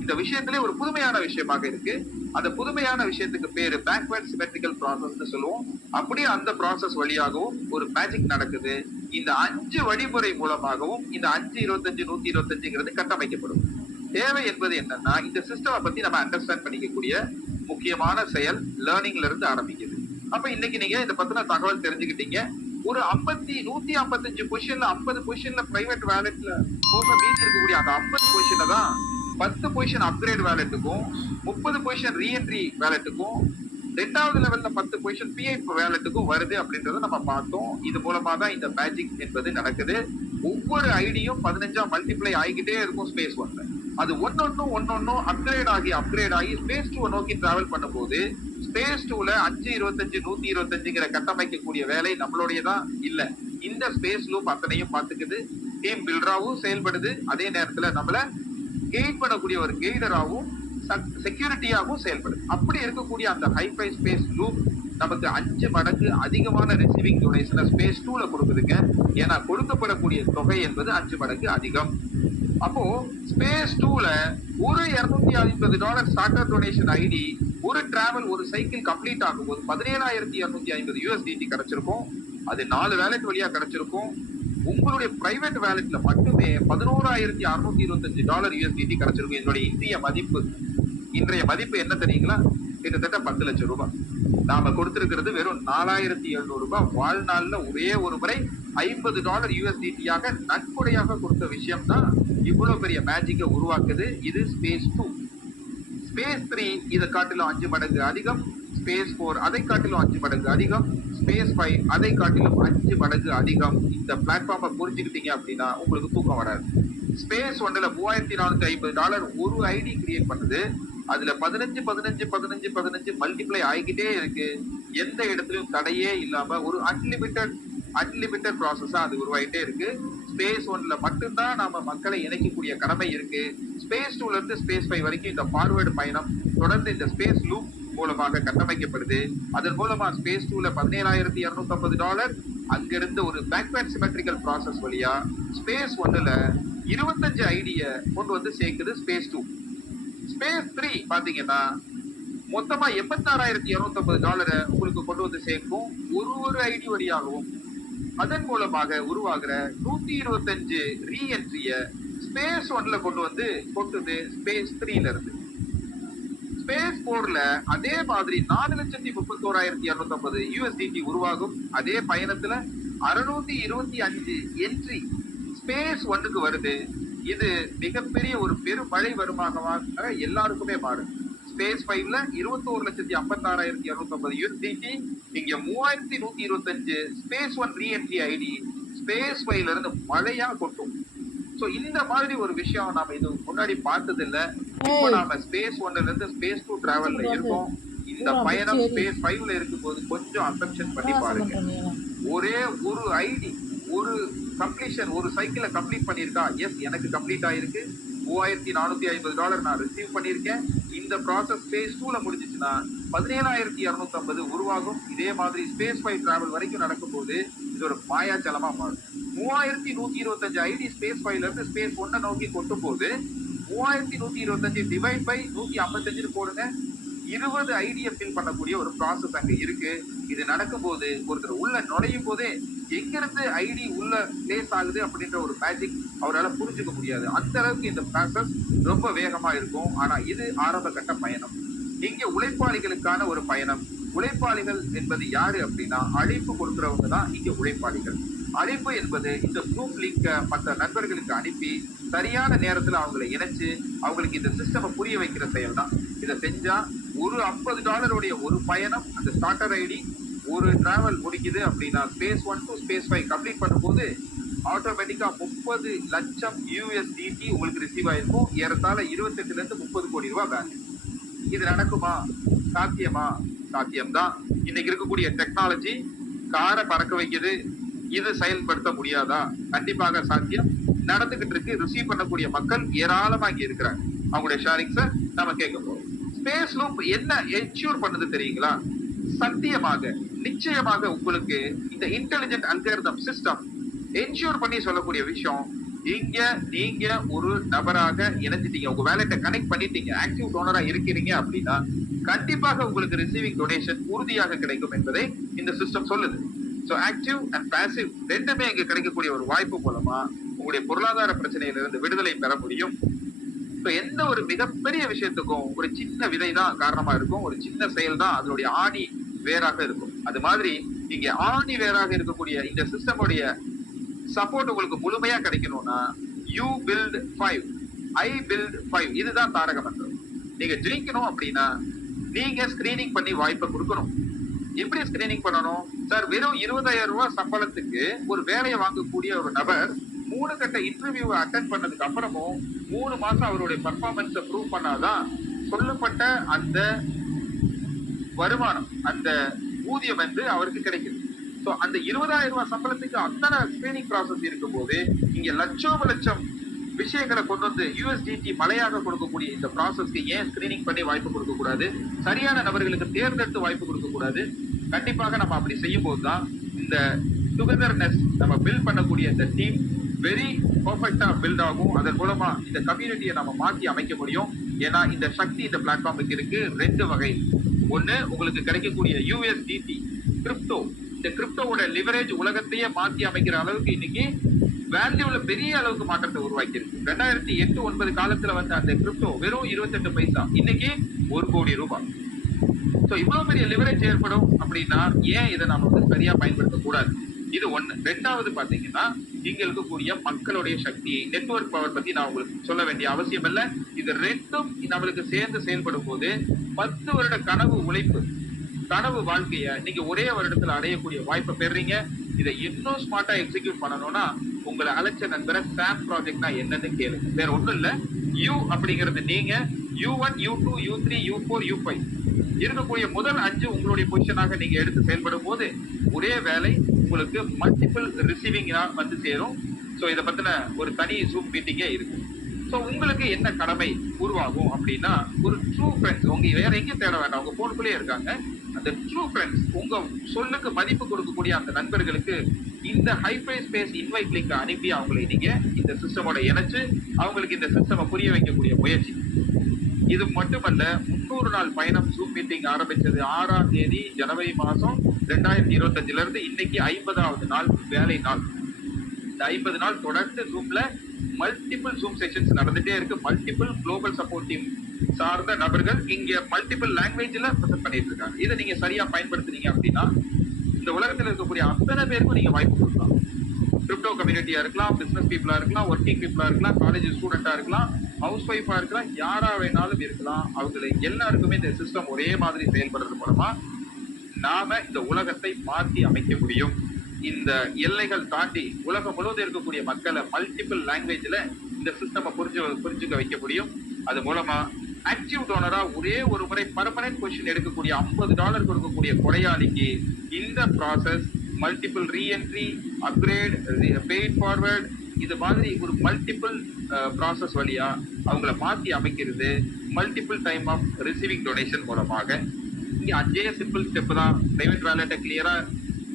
இந்த விஷயத்திலே ஒரு புதுமையான விஷயமாக இருக்கு. அந்த புதுமையான விஷயத்துக்கு பேரு பேக்வர்ட் சிமெட்ரிக்கல் ப்ராசஸ் சொல்லுவோம். அப்படியே அந்த ப்ராசஸ் வழியாகவும் ஒரு மேஜிக் நடக்குது. இந்த 5 வழிமுறை மூலமாகவும் இந்த 5, 25, 125ங்கிறது கட்டமைக்கப்படும். தேவை என்பது என்னன்னா இந்த சிஸ்டமை பத்தி நம்ம அண்டர்ஸ்டாண்ட் பண்ணிக்கக்கூடிய முக்கியமான செயல் லேர்னிங்ல இருந்து ஆரம்பிக்குது. அப்ப இன்னைக்கு நீங்க இதை பத்தின தகவல் தெரிஞ்சுக்கிட்டீங்க. ஒரு 155 பொசிஷன்ல 50 பொசிஷன்ல பிரைவேட் வேலட்ல போக மீதி இருக்கக்கூடிய அந்த 50 பொசிஷன்ல தான் 10 பொசிஷன் அப்கிரேட் வேலட்டுக்கும் 30 பொசிஷன் ரீஎன்ட்ரி வேலட்டுக்கும் 2வது லெவல்ல 10 பொசிஷன் PIF வேலட்டுக்கும் வருது அப்படின்றத நம்ம பார்த்தோம். இது மூலமா தான் இந்த மேஜிக் என்பது நடக்குது. ஒவ்வொரு ஐடியும் 15ஆ மல்டிப்ளை ஆகிக்கிட்டே இருக்கும் ஸ்பேஸ் 1ல. அது ஒன்னொன்னும் அப்கிரேட் ஆகி ஸ்பேஸ் 2 நோக்கி டிராவல் பண்ணும்போது ஸ்பேஸ் 2ல 5, 25, 125ங்கிற கட்டமைக்கக்கூடிய வேலை நம்மளுடையதான் இல்ல. இந்த ஸ்பேஸ் லூப் அத்தனையும் பார்த்துக்குது. டீம் பில்டராகவும் செயல்படுது. அதே நேரத்துல நம்மள கைட் பண்ணக்கூடிய ஒரு கைடராகவும் செக்யூரிட்டியாகவும் செயல்படுது. அப்படி இருக்கக்கூடிய அந்த ஹைஃபை ஸ்பேஸ் லூப் நமக்கு 5 மடங்கு அதிகமான ரிசீவிங் டொனேஷனை ஸ்பேஸ் 2ல கொடுக்குதுங்க. ஏன்னா கொடுக்கப்படக்கூடிய தொகை என்பது 5 மடங்கு அதிகம். அப்போ ஸ்பேஸ் 2ல ஒரு $250 ஸ்டார்டர் டொனேஷன் ஐடி ஒரு டிராவல் ஒரு சைக்கிள் கம்ப்ளீட் ஆகும்போது 17,250 USDT கிடைச்சிருக்கும். அது 4 வேலட் வழியா கிடைச்சிருக்கும். உங்களுடைய பிரைவேட் வேலெட்ல மட்டுமே $11,625 USDT கிடைச்சிருக்கும். இதனுடைய இன்றைய மதிப்பு என்ன தெரியுங்களா? கிட்டத்தட்ட 10 லட்சம் ரூபாய். நாம கொடுத்திருக்கிறது வெறும் $4,700. வாழ்நாள்ல ஒரே ஒரு முறை $50 USDT-யாக நன்கொடையாக கொடுத்த விஷயம் தான் இவ்வளவு பெரிய மேஜிக்கை உருவாக்குது. இது ஸ்பேஸ் 2. ஸ்பேஸ் 3 இதை காட்டிலும் 5 மடங்கு அதிகம். ஸ்பேஸ் 4 அதை காட்டிலும் 5 மடங்கு அதிகம். ஸ்பேஸ் 5 அதை காட்டிலும் 5 மடங்கு அதிகம். இந்த பிளாட்ஃபார்மை புரிஞ்சுக்கிட்டீங்க அப்படின்னா உங்களுக்கு தூக்கம் வராது. ஸ்பேஸ் 1ல $3,450 ஒரு ஐடி கிரியேட் பண்ணுது. அதுல 15 மல்டிப்ளை ஆகிக்கிட்டே இருக்கு. எந்த இடத்துலயும் தடையே இல்லாம ஒரு அன்லிமிட்டட் ப்ராசஸா அது உருவாயிட்டே இருக்கு. ஸ்பேஸ் 1ல மட்டும்தான் நாம மக்களை இணைக்கக்கூடிய கடமை இருக்கு. ஸ்பேஸ் 2ல இருந்து ஸ்பேஸ் 5 வரைக்கும் இந்த ஃபார்வர்டு பயணம் தொடர்ந்து இந்த ஸ்பேஸ் லூப் மூலமாக கட்டமைக்கப்படுது. அதன் மூலமா ஸ்பேஸ் 2ல $17,250 அங்கிருந்து ஒரு பேக்வேர்ட் சிமெட்ரிக்கல் ப்ராசஸ் வழியா ஸ்பேஸ் 1ல 25 ஐடிய கொண்டு வந்து சேர்க்குது ஸ்பேஸ் 2. ஸ்பேஸ் 3 பாத்தீங்கன்னா மொத்தமா $86,250 உங்களுக்கு கொண்டு வந்து சேர்க்கும் ஒரு ஐடி வழியாகவும். அதன் மூலமாக உருவாகிற 125 ரீஎன்ட்ரிய ஸ்பேஸ் 1ல கொண்டு வந்து கொட்டுது ஸ்பேஸ் 3ல இருந்து. ஸ்பேஸ் 4ல அதே மாதிரி 4,31,250 USDT உருவாகும். அதே பயணத்துல 625 என்ட்ரி ஸ்பேஸ் 1க்கு வருது. இது மிகப்பெரிய ஒரு பெருமழை வருமானமாக எல்லாருக்குமே மாறும். ஸ்பேஸ் 5ல 21,56,250 USDT, இங்க 3,125 ஸ்பேஸ் 1 ரீஎன்ட்ரி ஐடி ஸ்பேஸ் 5ல இருந்து மழையா கொட்டும். சோ இந்த மாதிரி ஒரு விஷயம் நாம இது முன்னாடி பார்த்தது இல்ல. இப்போ நாம ஸ்பேஸ் 1ல இருந்து ஸ்பேஸ் 2 டிராவல்ல இருக்கோம். இந்த பயணம் ஸ்பேஸ் 5ல இருக்கும்போது கொஞ்சம் அசம்ப்ஷன் பண்ணி பாருங்க. ஒரே ஒரு ஐடி ஒரு கம்ப்ளீஷன் ஒரு சைக்கிளை கம்ப்ளீட் பண்ணிருக்கா? எஸ், எனக்கு கம்ப்ளீட் ஆயிருக்கு. $3,450 நான் ரிசீவ் பண்ணிருக்கேன். இந்த ப்ராசஸ் ஸ்பேஸ் 2ல முடிஞ்சிச்சுன்னா 17,250 உருவாகும். இதே மாதிரி ஸ்பேஸ் 5 டிராவல் வரைக்கும் நடக்கும்போது இது ஒரு மாயாச்சலமா மாறும். 3,125 ஐடி ஸ்பேஸ் 5ல இருந்து ஸ்பேஸ் 1 நோக்கி கொட்டும் போது 3,125 டிவைட் பை 155 போடுங்க. 20 ஐடியை ஃபில் பண்ணக்கூடிய ஒரு ப்ராசஸ் அங்க இருக்கு. இது நடக்கும்போது ஒருத்தர் உள்ள நுழையும் போதே எங்கிருந்து ஐடி உள்ள பிளேஸ் ஆகுது அப்படின்ற ஒரு மேஜிக் அவரால் புரிஞ்சுக்க முடியாது. அந்த அளவுக்கு இந்த ப்ராசஸ் ரொம்ப வேகமா இருக்கும். ஆனா இது ஆரம்ப கட்ட பயணம். இங்க உழைப்பாளிகளுக்கான ஒரு பயணம். உழைப்பாளிகள் என்பது யாரு அப்படின்னா அழைப்பு கொடுக்கிறவங்க தான் இங்க உழைப்பாளிகள். அழைப்பு என்பது இந்த குரூப் லிங்க மற்ற நண்பர்களுக்கு அனுப்பி சரியான நேரத்துல அவங்களை இணைச்சு அவங்களுக்கு இந்த சிஸ்டமை புரிய வைக்கிற செயல் தான். இதை செஞ்சா ஒரு $50 ஒரு பயணம் அந்த ஸ்டார்டர் ஐடி ஒரு டிராவல் முடிக்குது அப்படின்னா ஸ்பேஸ் 1 டு ஸ்பேஸ் 5 கம்ப்ளீட் பண்ணும்போது ஆட்டோமேட்டிக்கா 30 லட்சம் USDT உங்களுக்கு ரிசீவ் ஆயிருக்கும். ஏறத்தாழ 28 ல இருந்து 30 கோடி ரூபாய் பேங்க். இது நடக்குமா? சாத்தியமா? சாத்தியம்தான். இன்னைக்கு இருக்கக்கூடிய டெக்னாலஜி காரை பறக்க வைக்குது. இது செயல்படுத்த முடியாதா? கண்டிப்பாக சாத்தியம். நடந்துகிட்டு இருக்கு. ரிசீவ் பண்ணக்கூடிய மக்கள் ஏராளமா இங்க இருக்கிறாங்க. அவங்களுடைய ஷேரிங்ஸை நம்ம கேட்க போறோம். ஸ்பேஸ் லூப் என்ன என்ஷூர் பண்ணுது தெரியுங்களா? சத்தியமாக நிச்சயமாக உங்களுக்கு இந்த இன்டெலிஜென்ட் அல்காரிதம் சிஸ்டம் என்ஷூர் பண்ணி சொல்லக்கூடிய விஷயம், இங்க நீங்க ஒரு நபராக இணைஞ்சிட்டீங்க, உங்க வேலெட்டை கனெக்ட் பண்ணிட்டீங்க, ஆக்டிவ் டோனரா இருக்கிறீங்க அப்படின்னா கண்டிப்பாக உங்களுக்கு ரிசீவிங் டொனேஷன் உறுதியாக கிடைக்கும் என்பதை இந்த சிஸ்டம் சொல்லுது. சோ ஆக்டிவ் அண்ட் பாசிவ் ரெண்டுமே இங்க கிடைக்கக்கூடிய ஒரு வாய்ப்பு மூலமா உங்களுடைய பொருளாதார பிரச்சனையிலிருந்து விடுதலை பெற முடியும். எந்த ஒரு மிகப்பெரிய விஷயத்துக்கும் ஒரு சின்ன விதை தான் காரணமா இருக்கும். ஒரு சின்ன செயல் தான் அதனுடைய ஆணி வேறாக இருக்கும். அது மாதிரி இங்க ஆணி வேறாக இருக்கக்கூடிய இந்த சிஸ்டமுடைய சப்போர்ட் உங்களுக்கு முழுமையா கிடைக்கணும்னா யூ பில்ட் 5, ஐ பில்ட் 5, இதுதான் தாரக மந்திரம். நீங்க ஜெயிக்கணும் அப்படின்னா நீங்க ஸ்கிரீனிங் பண்ணி வாய்ப்பை கொடுக்கணும். எப்படி ஸ்கிரீனிங் பண்ணணும் சார்? வெறும் $20,000 சம்பளத்துக்கு ஒரு வேலையை வாங்கக்கூடிய ஒரு நபர் 3 கட்ட இன்டர்வியூவை அட்டென்ட் பண்ணதுக்கு அப்புறமும் 3 மாசம் அவருடைய பர்ஃபார்மன்ஸை ப்ரூவ் பண்ணாதான் சொல்லப்பட்ட அந்த வருமானம், அந்த ஊதியம் வந்து அவருக்கு கிடைக்குது. சோ அந்த $20,000 சம்பளத்துக்கு அத்தனை ஸ்கிரீனிங் ப்ராசஸ் இருக்கும் போது இங்க லட்சம் விஷயங்களை கொண்டு வந்து USDT மலையாக கொடுக்கக்கூடிய இந்த ப்ராசஸ்க்கு ஏன் ஸ்கிரீனிங் பண்ணி வாய்ப்பு கொடுக்க கூடாது? சரியான நபர்களுக்கு தேர்ந்தெடுத்து வாய்ப்பு கொடுக்க கூடாது? கண்டிப்பாக நம்ம அப்படி செய்யும் போதுதான் இந்த டுகெதர்னஸ் நம்ம பில்ட் பண்ணக்கூடிய இந்த டீம் வெரி பர்ஃபெக்டா பில்ட் ஆகும். அதன் மூலமா இந்த கம்யூனிட்டியை நம்ம மாற்றி அமைக்க முடியும். ஏன்னா இந்த சக்தி இந்த பிளாட்ஃபார்முக்கு இருக்கு 2 வகை. ஒண்ணு உங்களுக்கு கிடைக்கக்கூடிய USDT கிரிப்டோ இந்த கிரிப்டோவோட லிவரேஜ் உலகத்தையே மாத்தி அமைக்கிற அளவுக்கு இன்னைக்கு வேல்யூல பெரிய அளவுக்கு மாற்றத்தை உருவாக்கி இருக்கு. 2008-9 காலத்துல வந்த அந்த கிரிப்டோ வெறும் 28 பைசா, இன்னைக்கு 1 கோடி ரூபாய். சோ இவ்வளவு பெரிய லிவரேஜ் ஏற்படும் அப்படின்னா ஏன் இதை நாம வந்து சரியா பயன்படுத்தக்கூடாது? இது ஒண்ணு. ரெண்டாவது பாத்தீங்கன்னா, இங்க இருக்கக்கூடிய மக்களுடைய சக்தி, நெட்வொர்க் பவர் பத்தி நான் உங்களுக்கு சொல்ல வேண்டிய அவசியம் இல்ல. இது ரெண்டும் நம்மளுக்கு சேர்ந்து செயல்படும் போது 10 வருட கனவு உழைப்பு, கனவு வாழ்க்கைய நீங்க ஒரே வருடத்துல அடையக்கூடிய வாய்ப்பை பெறீங்க. இதை இன்னும் ஸ்மார்ட்டா எக்ஸிக்யூட் பண்ணணும்னா உங்களை அழைச்ச நண்பரை சாம் ப்ராஜெக்ட்னா என்னன்னு கேளுங்க. வேற ஒண்ணும் இல்ல. யூ அப்படிங்கிறது நீங்க, U1, U2, U3, U4, U5 இருக்கக்கூடிய முதல் 5 உங்களுடைய பொசிஷனாக நீங்க எடுத்து செயல்படும் போது ஒரே வேலை உங்களுக்கு மல்டிபிள் ரிசீவிங்கா வந்து சேரும். சோ இதை பத்தின ஒரு தனி ஜூம் மீட்டிங்கே இருக்கு. சோ உங்களுக்கு என்ன கடமை உருவாகும் அப்படின்னா, ஒரு ட்ரூ ஃப்ரெண்ட்ஸ் உங்க வேற எங்கேயும் தேட வேண்டாம், உங்க போனுக்குள்ளே இருக்காங்க. அந்த ட்ரூ ஃப்ரெண்ட்ஸ், உங்க சொல்லுக்கு மதிப்பு கொடுக்கக்கூடிய அந்த நண்பர்களுக்கு இந்த ஹைஃபை ஸ்பேஸ் இன்வைட் லிங்க் அனுப்பி அவங்களை நீங்க இந்த சிஸ்டமோட இணைச்சு அவங்களுக்கு இந்த சிஸ்டமை புரிய வைக்கக்கூடிய முயற்சி. இது மட்டுமல்ல, 300 நாள் பயணம் ஜூம் மீட்டிங் ஆரம்பிச்சது 6ஆம் தேதி ஜனவரி மாசம் 2025 இருந்து இன்னைக்கு 50வது நாள் வேலை நாள். இந்த 50 நாள் தொடர்ந்து ஜூம்ல மல்டிபிள் ஜூம் செஷன்ஸ் நடந்துட்டே இருக்கு. மல்டிபிள் குளோபல் சப்போர்ட் டீம் சார்ந்த நபர்கள் இங்க மல்டிபிள் லாங்குவேஜ்ல ப்ரெசென்ட் பண்ணிட்டு இருக்காங்க. இதை நீங்க சரியா பயன்படுத்துனீங்க அப்படின்னா இந்த உலகத்தில் இருக்கக்கூடிய அத்தனை பேருக்கும் நீங்க வாய்ப்பு கொடுக்கலாம். கிரிப்டோ கம்யூனிட்டியா இருக்கலாம், பிசினஸ் பீப்புளா இருக்கலாம், ஒர்க்கிங் பீப்புளா இருக்கலாம், காலேஜ் ஸ்டூடெண்டா இருக்கலாம், ஹவுஸ் ஒய்ஃபா இருக்கலாம், யாரா வேணாலும் இருக்கலாம். அவங்களுக்கு எல்லாருக்குமே இந்த சிஸ்டம் ஒரே மாதிரி செயல்படுறது மூலமா நாம இந்த உலகத்தை மாற்றி அமைக்க முடியும். இந்த எல்லைகள் தாண்டி உலகம் முழுவதும் இருக்கக்கூடிய மக்களை மல்டிபிள் லாங்குவேஜ்ல இந்த சிஸ்டம் புரிஞ்சுக்க வைக்க முடியும். அது மூலமா ஆக்டிவ் டோனரா ஒரே ஒரு முறை பர்மனன்ட் பொசிஷன் எடுக்கக்கூடிய $50 கொடுக்கக்கூடிய கொடையாளிக்கு இந்த process multiple reentry, upgrade, paid forward, இது மாதிரி ஒரு மல்டிபிள் ப்ராசஸ் வழியா அவங்கள மாத்தி அமைக்கிறது multiple time of receiving donation மூலமாக. இங்க 5 சிம்பிள் ஸ்டெப் தான். பிரைவேட் வேலெட்டை கிளியரா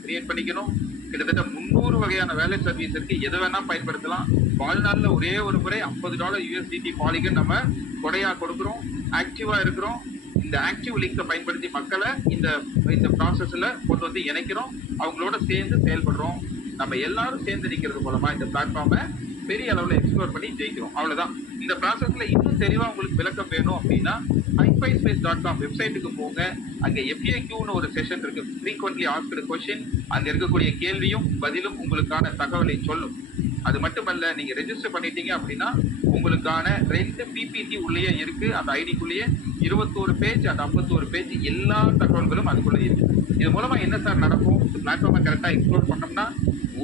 கிரியேட் பண்ணிக்கணும். கிட்டத்தட்ட 300 வகையான வேலெட் சர்வீஸ் இருக்கு. எது வேணா பயன்படுத்தலாம். வாழ்நாள்ல ஒரே ஒரு முறை $50 USDT பாலிகன் நம்ம கொடையா கொடுக்குறோம். ஆக்டிவா இருக்கிறோம். இந்த ஆக்டிவ் லிங்கை பயன்படுத்தி மக்களை இந்த ப்ராசஸ்ல கொண்டு வந்து இணைக்கிறோம். அவங்களோட சேர்ந்து செயல்படுறோம். நம்ம எல்லாரும் சேர்ந்து நிக்கிறது மூலமா இந்த பிளாட்ஃபார்மை பெரிய அளவுல எக்ஸ்ப்ளோர் பண்ணி ஜெயிக்கிறோம். அவ்வளவுதான். இந்த ப்ராசஸ்ல இன்னும் தெளிவா உங்களுக்கு விளக்கம் வேணும் அப்படின்னா highfispace.com வெப்சைட்டுக்கு போங்க. அங்க FAQன்னு ஒரு செஷன் இருக்கு, frequently asked question. அங்க இருக்கக்கூடிய கேள்வியும் பதிலும் உங்களுக்கான தகவலை சொல்லும். அது மட்டுமல்ல, நீங்க ரெஜிஸ்டர் பண்ணிட்டீங்க அப்படின்னா உங்களுக்கான 2 PPT உள்ளே இருக்கு. அந்த ஐடிக்குள்ளேயே 21 பேஜ், அந்த 51 பேஜ் எல்லா தகவல்களும் அதுக்குள்ள இருக்கு. இது மூலமா என்ன சார் நடக்கும்? இந்த பிளாட்ஃபார்மை கரெக்டா எக்ஸ்ப்ளோர் பண்ணோம்னா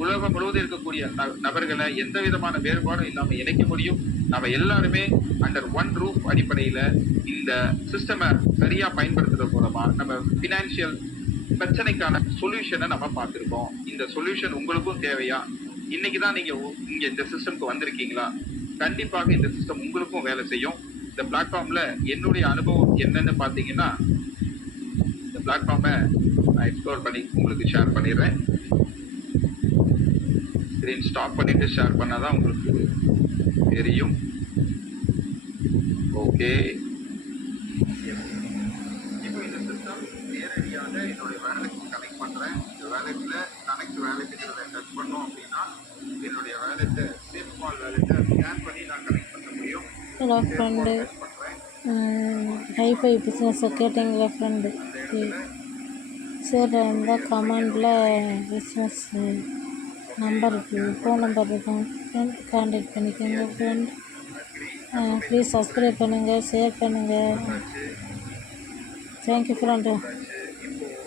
உலகம் முழுவதும் இருக்கக்கூடிய நபர்களை எந்த விதமான வேறுபாடும் இல்லாம இணைக்க முடியும். நம்ம எல்லாருமே அண்டர் ஒன் ரூஃப் அடிப்படையில இந்த சிஸ்டமை சரியா பயன்படுத்துறது மூலமா நம்ம பினான்சியல் பிரச்சனைக்கான சொல்யூஷனை நம்ம பார்த்திருக்கோம். இந்த சொல்யூஷன் உங்களுக்கும் தேவையா? இன்னைக்குதான் நீங்க இங்க இந்த சிஸ்டம்க்கு வந்திருக்கீங்களா? கண்டிப்பாக இந்த சிஸ்டம் உங்களுக்கும் வேலை செய்யும். இந்த பிளாட்ஃபார்ம்ல என்னுடைய அனுபவம் என்னன்னு பாத்தீங்கன்னா, இந்த பிளாட்ஃபார்மை நான் எக்ஸ்ப்ளோர் பண்ணி உங்களுக்கு ஷேர் பண்ணிடுறேன். ஸ்கிரீன் ஸ்டாப் பண்ணிட்டு ஷேர் பண்ணாதான் உங்களுக்கு தெரியும். ஓகே, இப்போ இந்த சிஸ்டம் நேரடியாக என்னுடைய வேலெட்டுக்கு கனெக்ட் பண்றேன். இந்த வேலெட்ல கனெக்ட் வேலெட்டுங்கிறத டச் பண்ணோம் அப்படின்னா என்னுடைய வேலெட்டை சேஃப்பால் வேலெட்டை ஸ்கேன் பண்ணி நான் கனெக்ட் பண்ண முடியும். ஹலோ ஃப்ரெண்டு, ஹைஃபை பிஸ்னஸை கேட்டீங்களா ஃப்ரெண்டு? சரி, இருந்தால் கமெண்டில் பிஸ்னஸ் நம்பர் இருக்குது, ஃபோன் நம்பர் இருக்கும் ஃப்ரெண்ட், கான்டாக்ட் பண்ணிக்கோங்க ஃப்ரெண்ட். ப்ளீஸ் சப்ஸ்கிரைப் பண்ணுங்கள், ஷேர் பண்ணுங்கள். Thank you friend.